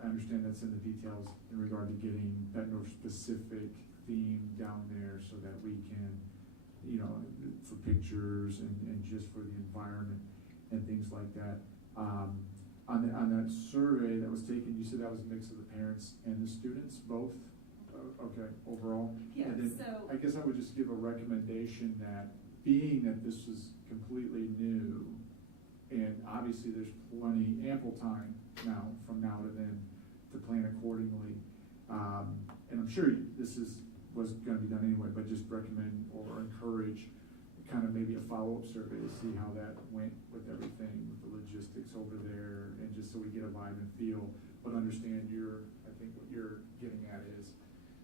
I understand that's in the details in regard to getting Bettendorf specific theme down there so that we can, for pictures and just for the environment and things like that. On that survey that was taken, you said that was a mix of the parents and the students, both? Okay, overall? Yeah, And then so- I guess I would just give a recommendation that, being that this is completely new, and obviously there's ample time now, from now to then, to plan accordingly. And I'm sure was gonna be done anyway, but just recommend or encourage kind of maybe a follow-up survey to see how that went with everything, with the logistics over there, and just so we get a vibe and feel, but understand I think what you're getting at is,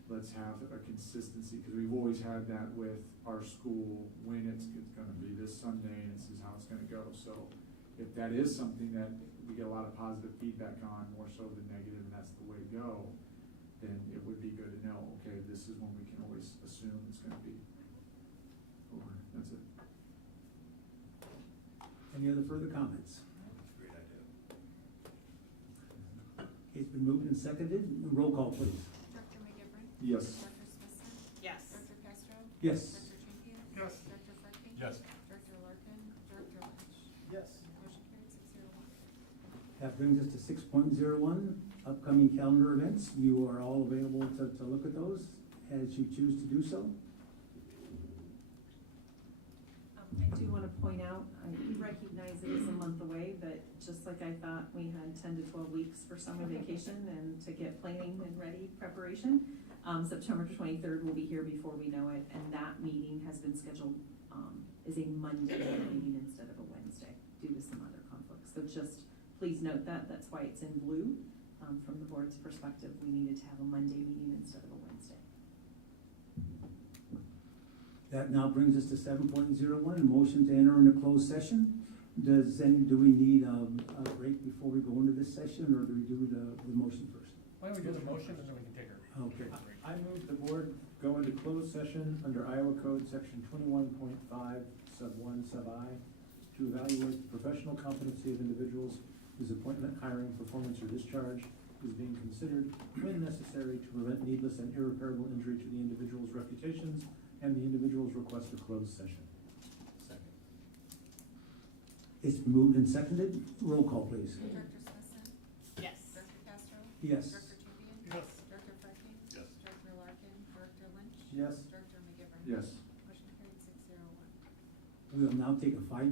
let's have a consistency, because we've always had that with our school, when it's gonna be this Sunday, and this is how it's gonna go. So if that is something that we get a lot of positive feedback on, more so than negative, and that's the way to go, then it would be good to know, okay, this is when we can always assume it's gonna be over. That's it. Any other further comments? Great idea. It's been moved and seconded. Roll call, please. Director McGivern? Yes. Dr. Smithson? Yes. Dr. Castro? Yes. Dr. Champion? Yes. Dr. Furky? Yes. Director Larkin? Director Lynch? Yes. Motion carried 601. That brings us to 6.01, upcoming calendar events. You are all available to look at those as you choose to do so. I do want to point out, I recognize it is a month away, but just like I thought we had 10 to 12 weeks for summer vacation and to get planning and ready preparation, September 23rd will be here before we know it, and that meeting has been scheduled, is a Monday meeting instead of a Wednesday due to some other conflicts. So just please note that's why it's in blue. From the board's perspective, we needed to have a Monday meeting instead of a Wednesday. That now brings us to 7.01, motion to enter into closed session. Do we need a break before we go into this session, or do we do the motion first? Why don't we do the motion and then we can take our. Okay. I move the board go into closed session under Iowa Code Section 21.5, Sub 1, Sub I, to evaluate the professional competency of individuals whose appointment, hiring, performance, or discharge is being considered when necessary to prevent needless and irreparable injury to the individual's reputations and the individual's request for closed session. Second. It's moved and seconded. Roll call, please. Director Smithson? Yes. Director Castro? Yes. Director Champion? Yes. Director Furky? We'll now take a 5-minute